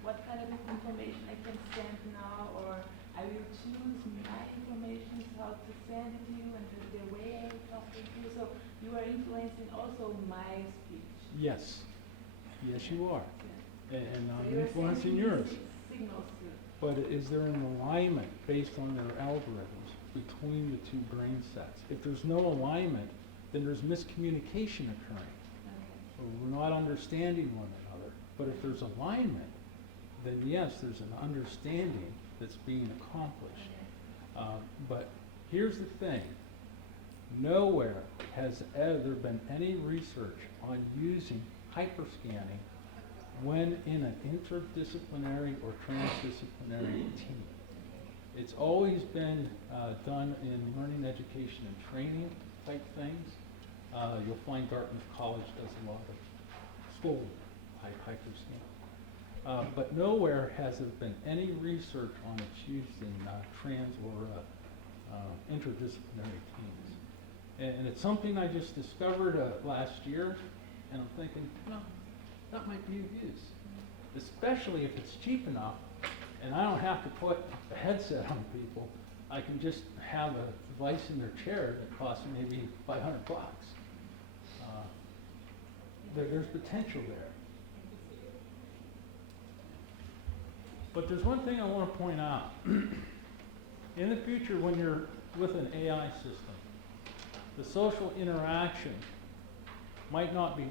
what kind of information I can send now, or I will choose my information, how to send it to you, and the way I talk to you. So you are influencing also my speech. Yes. Yes, you are. Yeah. And So I'm you're influencing sending yours. signals to. But is there an alignment based on their algorithms between the two brain sets? If there's no alignment, then there's miscommunication occurring. Okay. So we're not understanding one another. But if there's alignment, then yes, there's an understanding that's being accomplished. But here's the thing. Nowhere has ever been any research on using hyperscanning when in an interdisciplinary or transdisciplinary team. It's always been done in learning, education, and training type things. You'll find Dartmouth College does a lot of school type hyperscan. But nowhere has there been any research on its use in trans or interdisciplinary teams. And it's something I just discovered last year, and I'm thinking, well, that might be of use, especially if it's cheap enough, and I don't have to put a headset on people. I can just have a device in their chair that costs maybe $500. There's potential there. But there's one thing I want to point out. In the future, when you're with an AI system, the social interaction might not be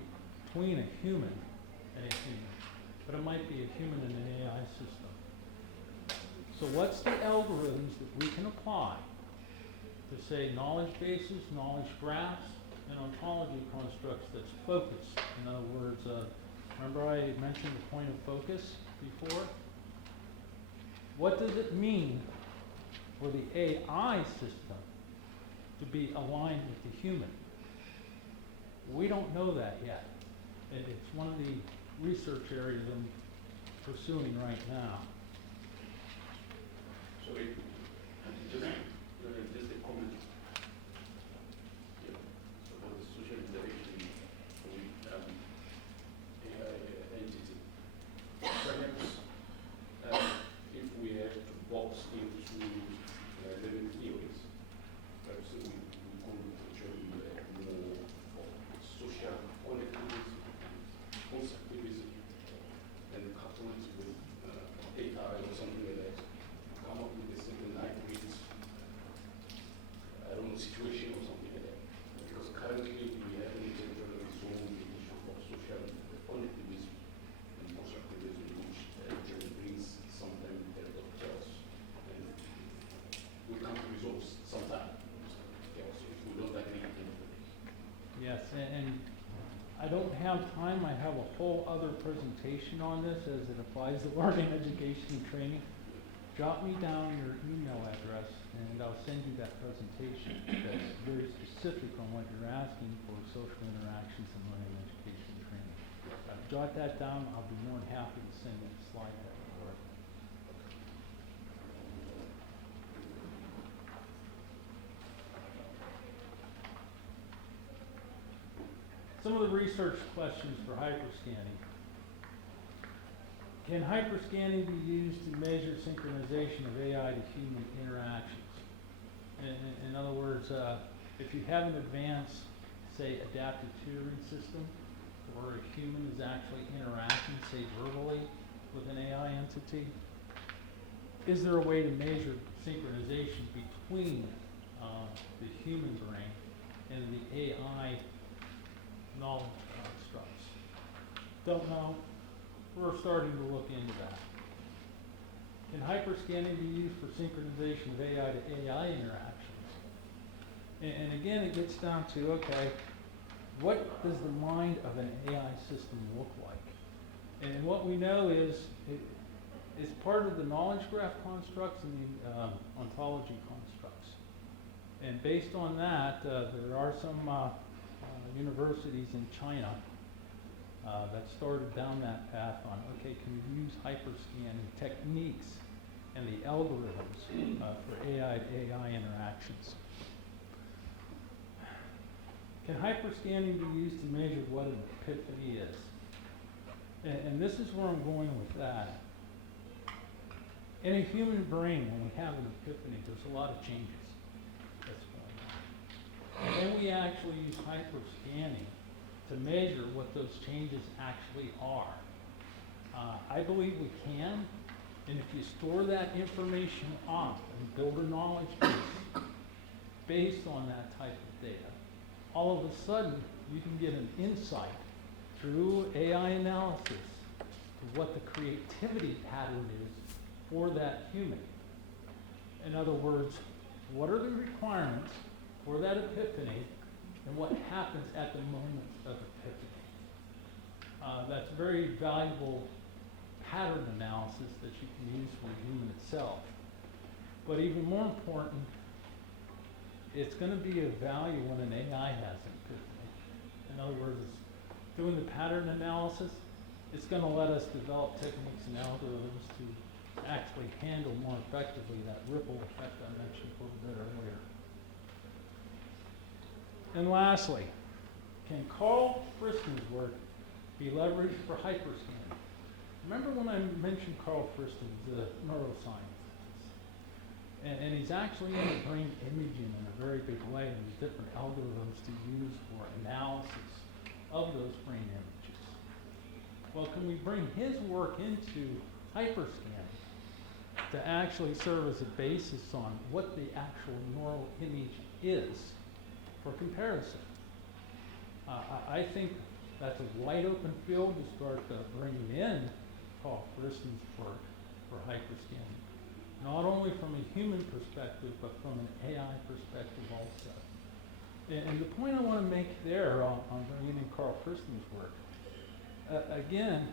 between a human and a human, but it might be a human and an AI system. So what's the algorithms that we can apply to say knowledge bases, knowledge graphs, and ontology constructs that's focused? In other words, remember I mentioned the point of focus before? What does it mean for the AI system to be aligned with the human? We don't know that yet. And it's one of the research areas I'm pursuing right now. So just a comment. Yeah. So for the social interaction with AI entity. Perhaps if we have to box into living theories, perhaps we could actually more for social collectivism, constructivism, and couple it with AI or something like that. Come up with a simple lightweight, I don't know, situation or something like that. Because currently we haven't generally resolved the issue of social collectivism and constructivism, which actually brings sometimes a lot of chaos. And we can't resolve sometimes chaos if we don't agree on anything. Yes, and I don't have time. I have a whole other presentation on this as it applies to learning, education, and training. Jot me down your email address and I'll send you that presentation that's very specific on what you're asking for social interactions and learning, education, and training. Jot that down. I'll be more than happy to send you the slide deck for it. Some of the research questions for hyperscanning. Can hyperscanning be used to measure synchronization of AI to human interactions? In other words, if you have an advanced, say, adaptive tutoring system, where a human is actually interacting, say, verbally with an AI entity, is there a way to measure synchronization between the human brain and the AI knowledge constructs? Don't know. We're starting to look into that. Can hyperscanning be used for synchronization of AI to AI interactions? And again, it gets down to, okay, what does the mind of an AI system look like? And what we know is it's part of the knowledge graph constructs and the ontology constructs. And based on that, there are some universities in China that started down that path on, okay, can we use hyperscanning techniques and the algorithms for AI to AI interactions? Can hyperscanning be used to measure what an epiphany is? And this is where I'm going with that. In a human brain, when we have an epiphany, there's a lot of changes that's going on. And then we actually use hyperscanning to measure what those changes actually are. I believe we can, and if you store that information off and build a knowledge base based on that type of data, all of a sudden you can get an insight through AI analysis to what the creativity pattern is for that human. In other words, what are the requirements for that epiphany and what happens at the moment of epiphany? That's very valuable pattern analysis that you can use for the human itself. But even more important, it's going to be of value when an AI has an epiphany. In other words, doing the pattern analysis, it's going to let us develop techniques and algorithms to actually handle more effectively that ripple effect I mentioned a little bit earlier. And lastly, can Carl Friston's work be leveraged for hyperscanning? Remember when I mentioned Carl Friston, the neuroscience? And he's actually into brain imaging in a very big way, and there's different algorithms to use for analysis of those brain images. Well, can we bring his work into hyperscanning to actually serve as a basis on what the actual neural image is for comparison? I think that's a wide open field to start bringing in Carl Friston's work for hyperscanning. Not only from a human perspective, but from an AI perspective also. And the point I want to make there on bringing in Carl Friston's work, again,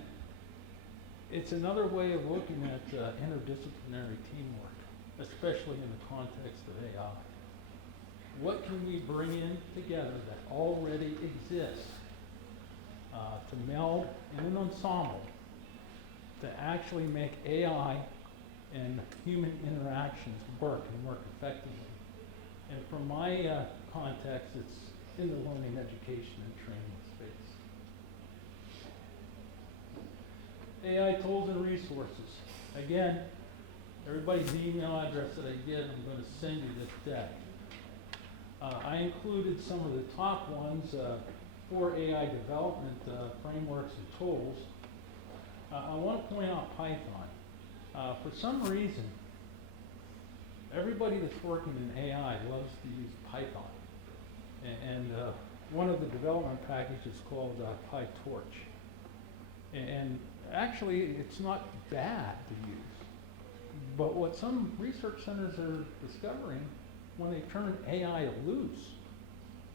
it's another way of looking at interdisciplinary teamwork, especially in the context of AI. What can we bring in together that already exists to meld in an ensemble to actually make AI and human interactions work and work effectively? And from my context, it's in the learning, education, and training space. AI tools and resources. Again, everybody's email address that I get, I'm going to send you this deck. I included some of the top ones for AI development frameworks and tools. I want to point out Python. For some reason, everybody that's working in AI loves to use Python. And one of the development packages is called PyTorch. And actually, it's not bad to use. But what some research centers are discovering, when they turn AI loose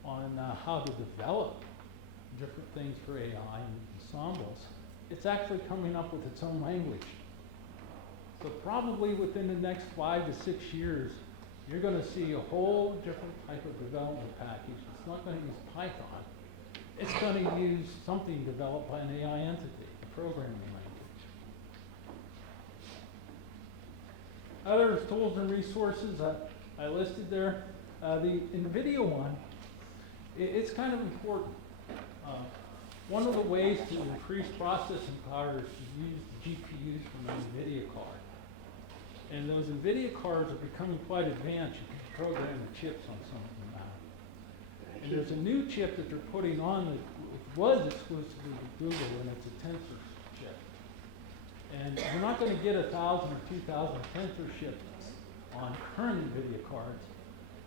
on how to develop different things for AI and ensembles, it's actually coming up with its own language. So probably within the next 5 to 6 years, you're going to see a whole different type of development package. It's not going to use Python. It's going to use something developed by an AI entity, a programming language. Other tools and resources I listed there. The NVIDIA one, it's kind of important. One of the ways to increase processing power is to use the GPUs from an NVIDIA card. And those NVIDIA cards are becoming quite advanced. You can program the chips on some of them now. And there's a new chip that they're putting on that was exclusively with Google, and it's a tensor chip. And you're not going to get 1,000 or 2,000 tensor chips on current NVIDIA cards,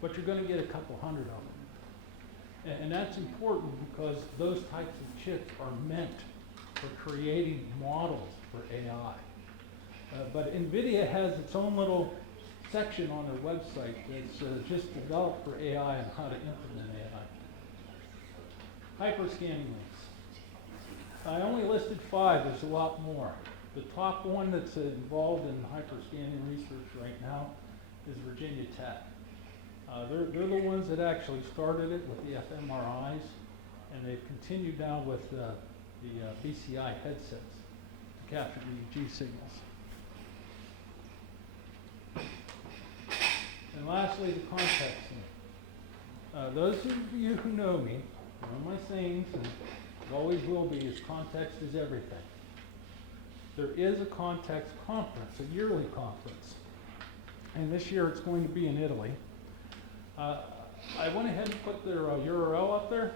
but you're going to get a couple hundred of them. And that's important because those types of chips are meant for creating models for AI. But NVIDIA has its own little section on their website that's just developed for AI and how to implement AI. Hyperscanning links. I only listed 5, there's a lot more. The top one that's involved in hyperscanning research right now is Virginia Tech. They're the ones that actually started it with the fMRIs, and they've continued now with the BCI headsets to capture EEG signals. And lastly, the context link. Those of you who know me, one of my sayings, and it always will be, is context is everything. There is a context conference, a yearly conference, and this year it's going to be in Italy. I went ahead and put their URL up there.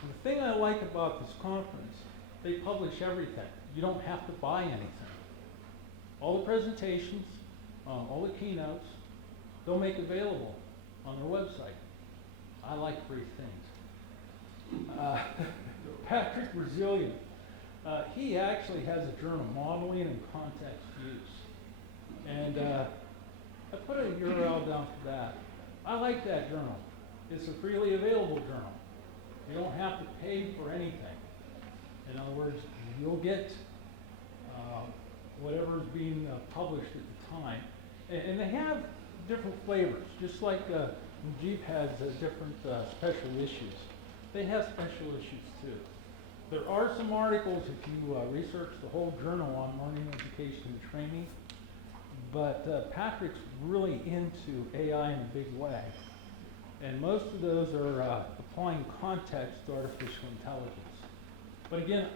And the thing I like about this conference, they publish everything. You don't have to buy anything. All the presentations, all the keynotes, they'll make available on their website. I like free things. Patrick Resilient, he actually has a journal, Modeling and Context Use. And I put a URL down for that. I like that journal. It's a freely available journal. You don't have to pay for anything. In other words, you'll get whatever's being published at the time. And they have different flavors, just like Jeep has different special issues. They have special issues too. There are some articles if you research the whole journal on learning, education, and training, but Patrick's really into AI in a big way. And most of those are applying context to artificial intelligence. But again,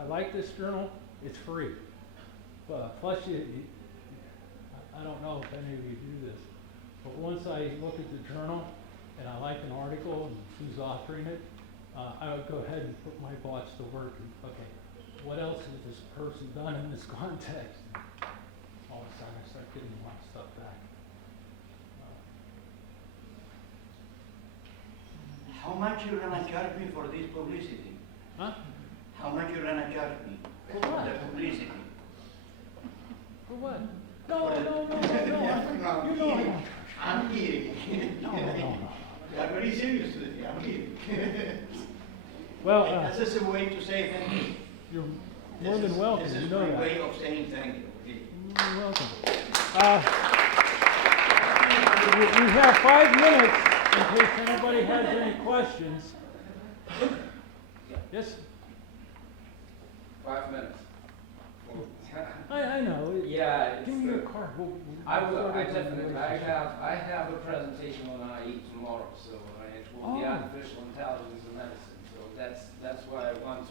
I like this journal, it's free. Plus, I don't know if any of you do this, but once I look at the journal and I like an article and who's authoring it, I would go ahead and put my bots to work and, okay, what else has this person done in this context? All of a sudden I start getting a lot of stuff back. How much you gonna charge me for this publicity? Huh? How much you gonna charge me For what? the publicity? For what? No. No, You know I don't. I'm kidding. No. I'm very serious today. I'm kidding. Well, This is a way to say thank you. you're more than welcome, This you is know my that. way of saying thank you. Okay? You're welcome. We have 5 minutes in case anybody has any questions. Yes, 5 minutes. I know. Yeah, Give me your card. We'll I will, sort I of definitely, relationship. I have a presentation on IE tomorrow, so it will be Oh. artificial intelligence in medicine, so that's why I want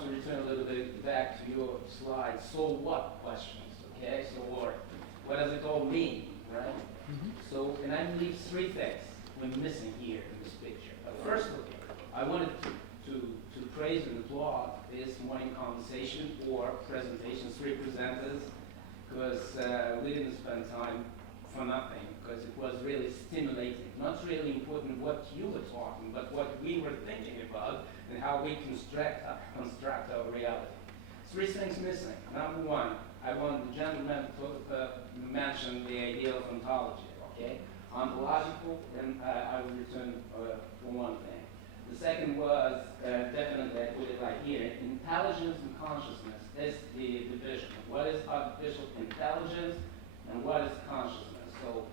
to return a little bit back to your slide, so what questions, okay, so what does it all mean, right? Mhm. So, and I believe 3 things we're missing here in this picture. First of all, I wanted to praise and applaud this morning conversation or presentations, 3 presenters, because we didn't spend time for nothing, because it was really stimulating. Not really important what you were talking, but what we were thinking about and how we construct our reality. 3 things missing. Number 1, I want the gentleman to mention the idea of ontology, okay? Ontological, and I will return for one thing. The second was, definitely I put it right here, intelligence and consciousness is the division. What is artificial intelligence and what is consciousness? So,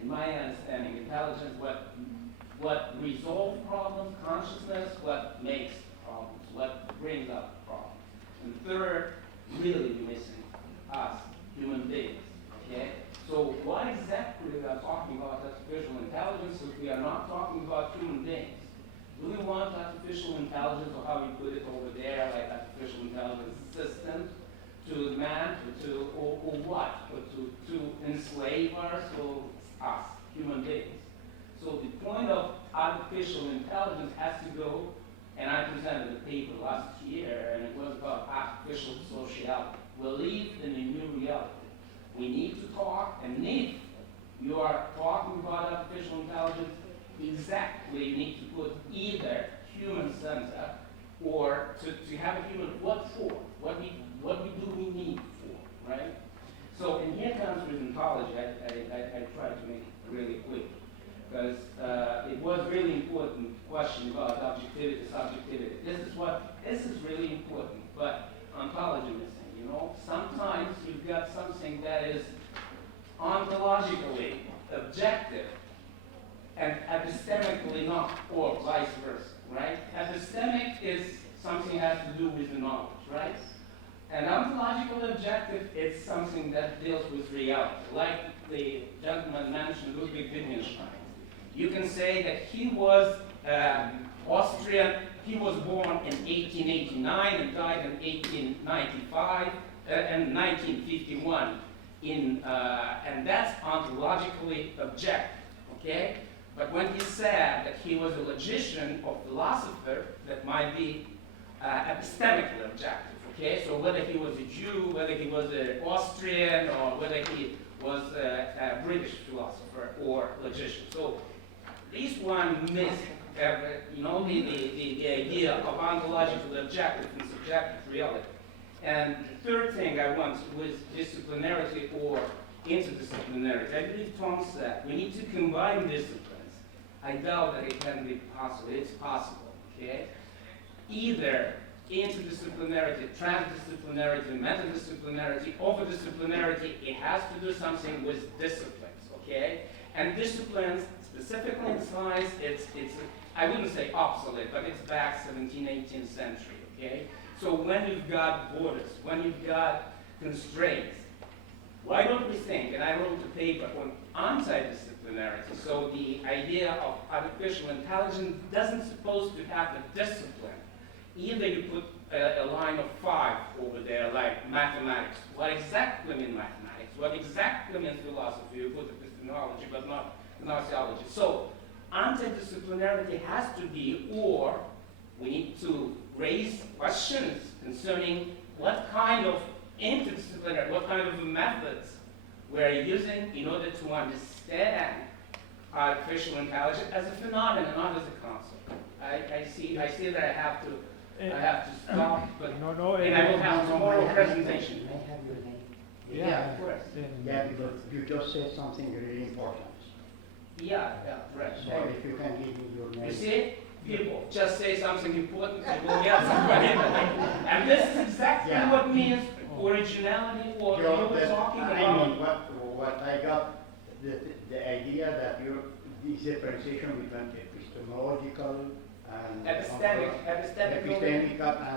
in my understanding, intelligence, what resolves problems, consciousness, what makes problems, what brings up problems. And third, really missing us, human beings, okay? So what exactly we are talking about artificial intelligence if we are not talking about human beings? Do we want artificial intelligence, or how you put it over there, like artificial intelligence system, to man, or what? Or to enslave us, or us, human beings? So the point of artificial intelligence has to go, and I presented a paper last year, and it was about artificial sociality. We live in a new reality. We need to talk, and if you are talking about artificial intelligence, exactly you need to put either human center or to have a human, what for? What do we need for, right? So, and here comes with ontology. I try to make it really quick, because it was really important question about objectivity, subjectivity. This is really important, but ontology missing, you know? Sometimes you've got something that is ontologically objective and epistemically not, or vice versa, right? Epistemic is something has to do with the knowledge, right? And ontological objective is something that deals with reality, like the gentleman mentioned, Ludwig Wittgenstein. You can say that he was Austrian, he was born in 1889 and died in 1895 and 1951. And that's ontologically objective, okay? But when he said that he was a logician or philosopher, that might be epistemically objective, okay? So whether he was a Jew, whether he was an Austrian, or whether he was a British philosopher or logician. So this one missed, you know, the idea of ontological objective and subjective reality. And the third thing I want was disciplinarity or interdisciplinarity. I believe Tom said we need to combine disciplines. I doubt that it can be possible. It's possible, okay? Either interdisciplinarity, transdisciplinarity, multidisciplinarity, overdisciplinarity, it has to do something with disciplines, okay? And disciplines, specifically in science, it's I wouldn't say obsolete, but it's back 17th, 18th century, okay? So when you've got borders, when you've got constraints, why don't we think, and I wrote a paper on anti-disciplinarity, so the idea of artificial intelligence doesn't supposed to have a discipline. Either you put a line of 5 over there, like mathematics. What exactly mean mathematics? What exactly mean philosophy? You put epistemology, but not theology. So antidisciplinarity has to be, or we need to raise questions concerning what kind of interdisciplinary, what kind of methods we're using in order to understand artificial intelligence as a phenomenon, not as a concept. I see that I have to stop, but and I will have tomorrow presentation. May I have your name? Yeah. Of course. Yeah, because you just said something really important. Yeah, right. So if you can give me your name. You see, people just say something important and we'll get somebody. And this is exactly Yeah. what means originality, or you were talking I about. mean, what I got, the idea that this differentiation between epistemological and epistemical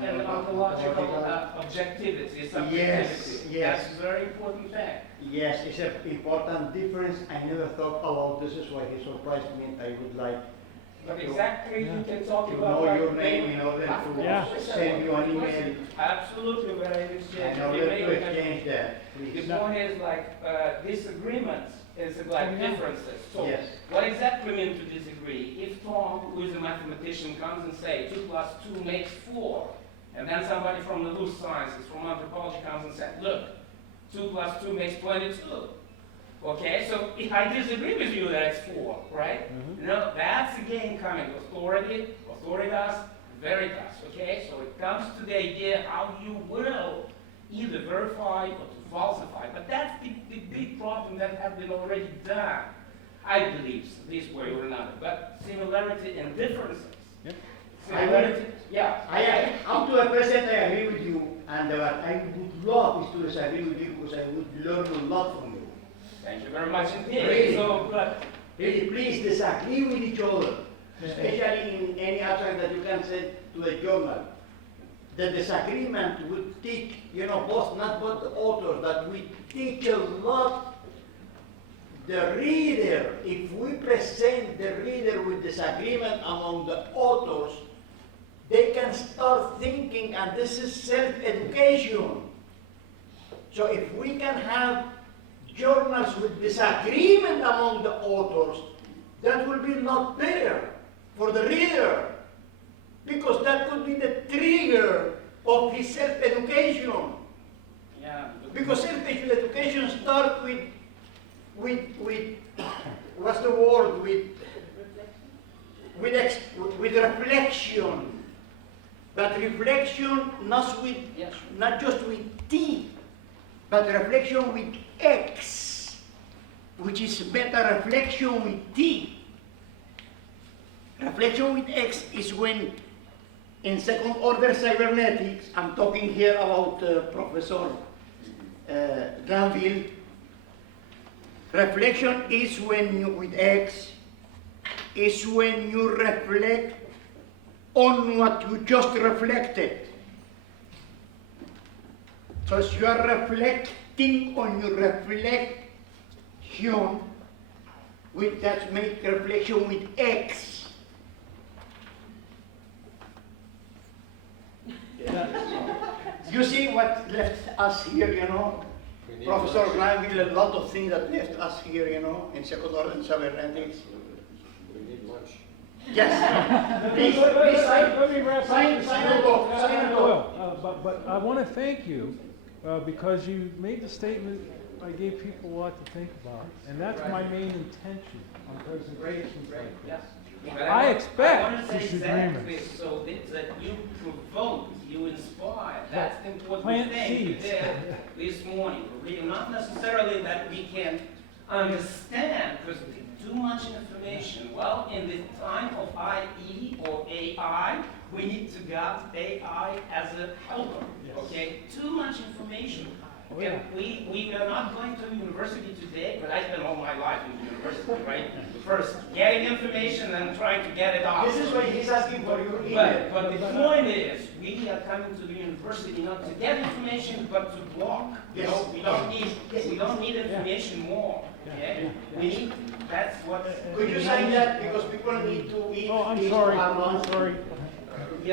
and ontological objectivity, subjectivity. Yes. That's a very important thing. Yes, it's an important difference. I never thought about this. Is why he surprised me. I would like But exactly, you can talk to about know like your name maybe- in order Of to course, Yeah. send you an email. Absolutely, where I exchange. In order to exchange that, The please. point is like disagreements is like differences. So Yes. what exactly mean to disagree? If Tom, who is a mathematician, comes and say 2 plus 2 makes 4, and then somebody from the loose sciences, from anthropology comes and says, look, 2 plus 2 makes 22. Okay, so if I disagree with you that it's 4, right? You know, that's again coming authoritas, veritas, okay? So it comes to the idea how you will either verify or to falsify. But that's the big problem that has been already done, I believe, this way or another. But similarity and differences. Yep. Similarity, yeah. Up to a present, I agree with you, and what I would love is to disagree with you because I would learn a lot from you. Thank you very much indeed. Really? So, but Really, please disagree with each other, especially in any abstract that you can send to a journal. The disagreement would teach, not both the authors, but we teach a lot the reader. If we present the reader with disagreement among the authors, they can start thinking, and this is self-education. So if we can have journals with disagreement among the authors, that will be not better for the reader, because that could be the trigger of his self-education. yeah. Because self-education starts with what's the word? With reflection. But reflection Yes. not just with T, but reflection with X, which is meta reflection with T. Reflection with X is when in second order cybernetics, I'm talking here about Professor Glanville, reflection is when you, with X, is when you reflect on what you just reflected. So you are reflecting on your reflection, with that make reflection with X. You see what left us here, you know? Professor Glanville, a lot of things that left us here, you know, in second order cybernetics. We need lunch. Yes. Please sign. Let me wrap up Sign, this. sign and go, sign and go. But I want to thank you because you made the statement, I gave people a lot to think about. And that's my main intention on presentations like this. But I expect I want to say disagreements. exactly so that you provoke, you inspire. That's the important Plant thing seeds. you did this morning. Really, not necessarily that we can understand, because too much information. Well, in the time of IE or AI, we need to get AI as a helper. Yes. Okay, too much information. Oh, yeah. And we are not going to university today, but I spent all my life in university, right? First, getting information and trying to get it out. This is why he's asking for your email. But the point is, we are coming to the university not to get information, but to block. You Yes. know, we don't need information more. Okay? We need, that's what. Could you sign that, because people need to eat. Oh, I'm eat sorry, our I'm lunch. sorry.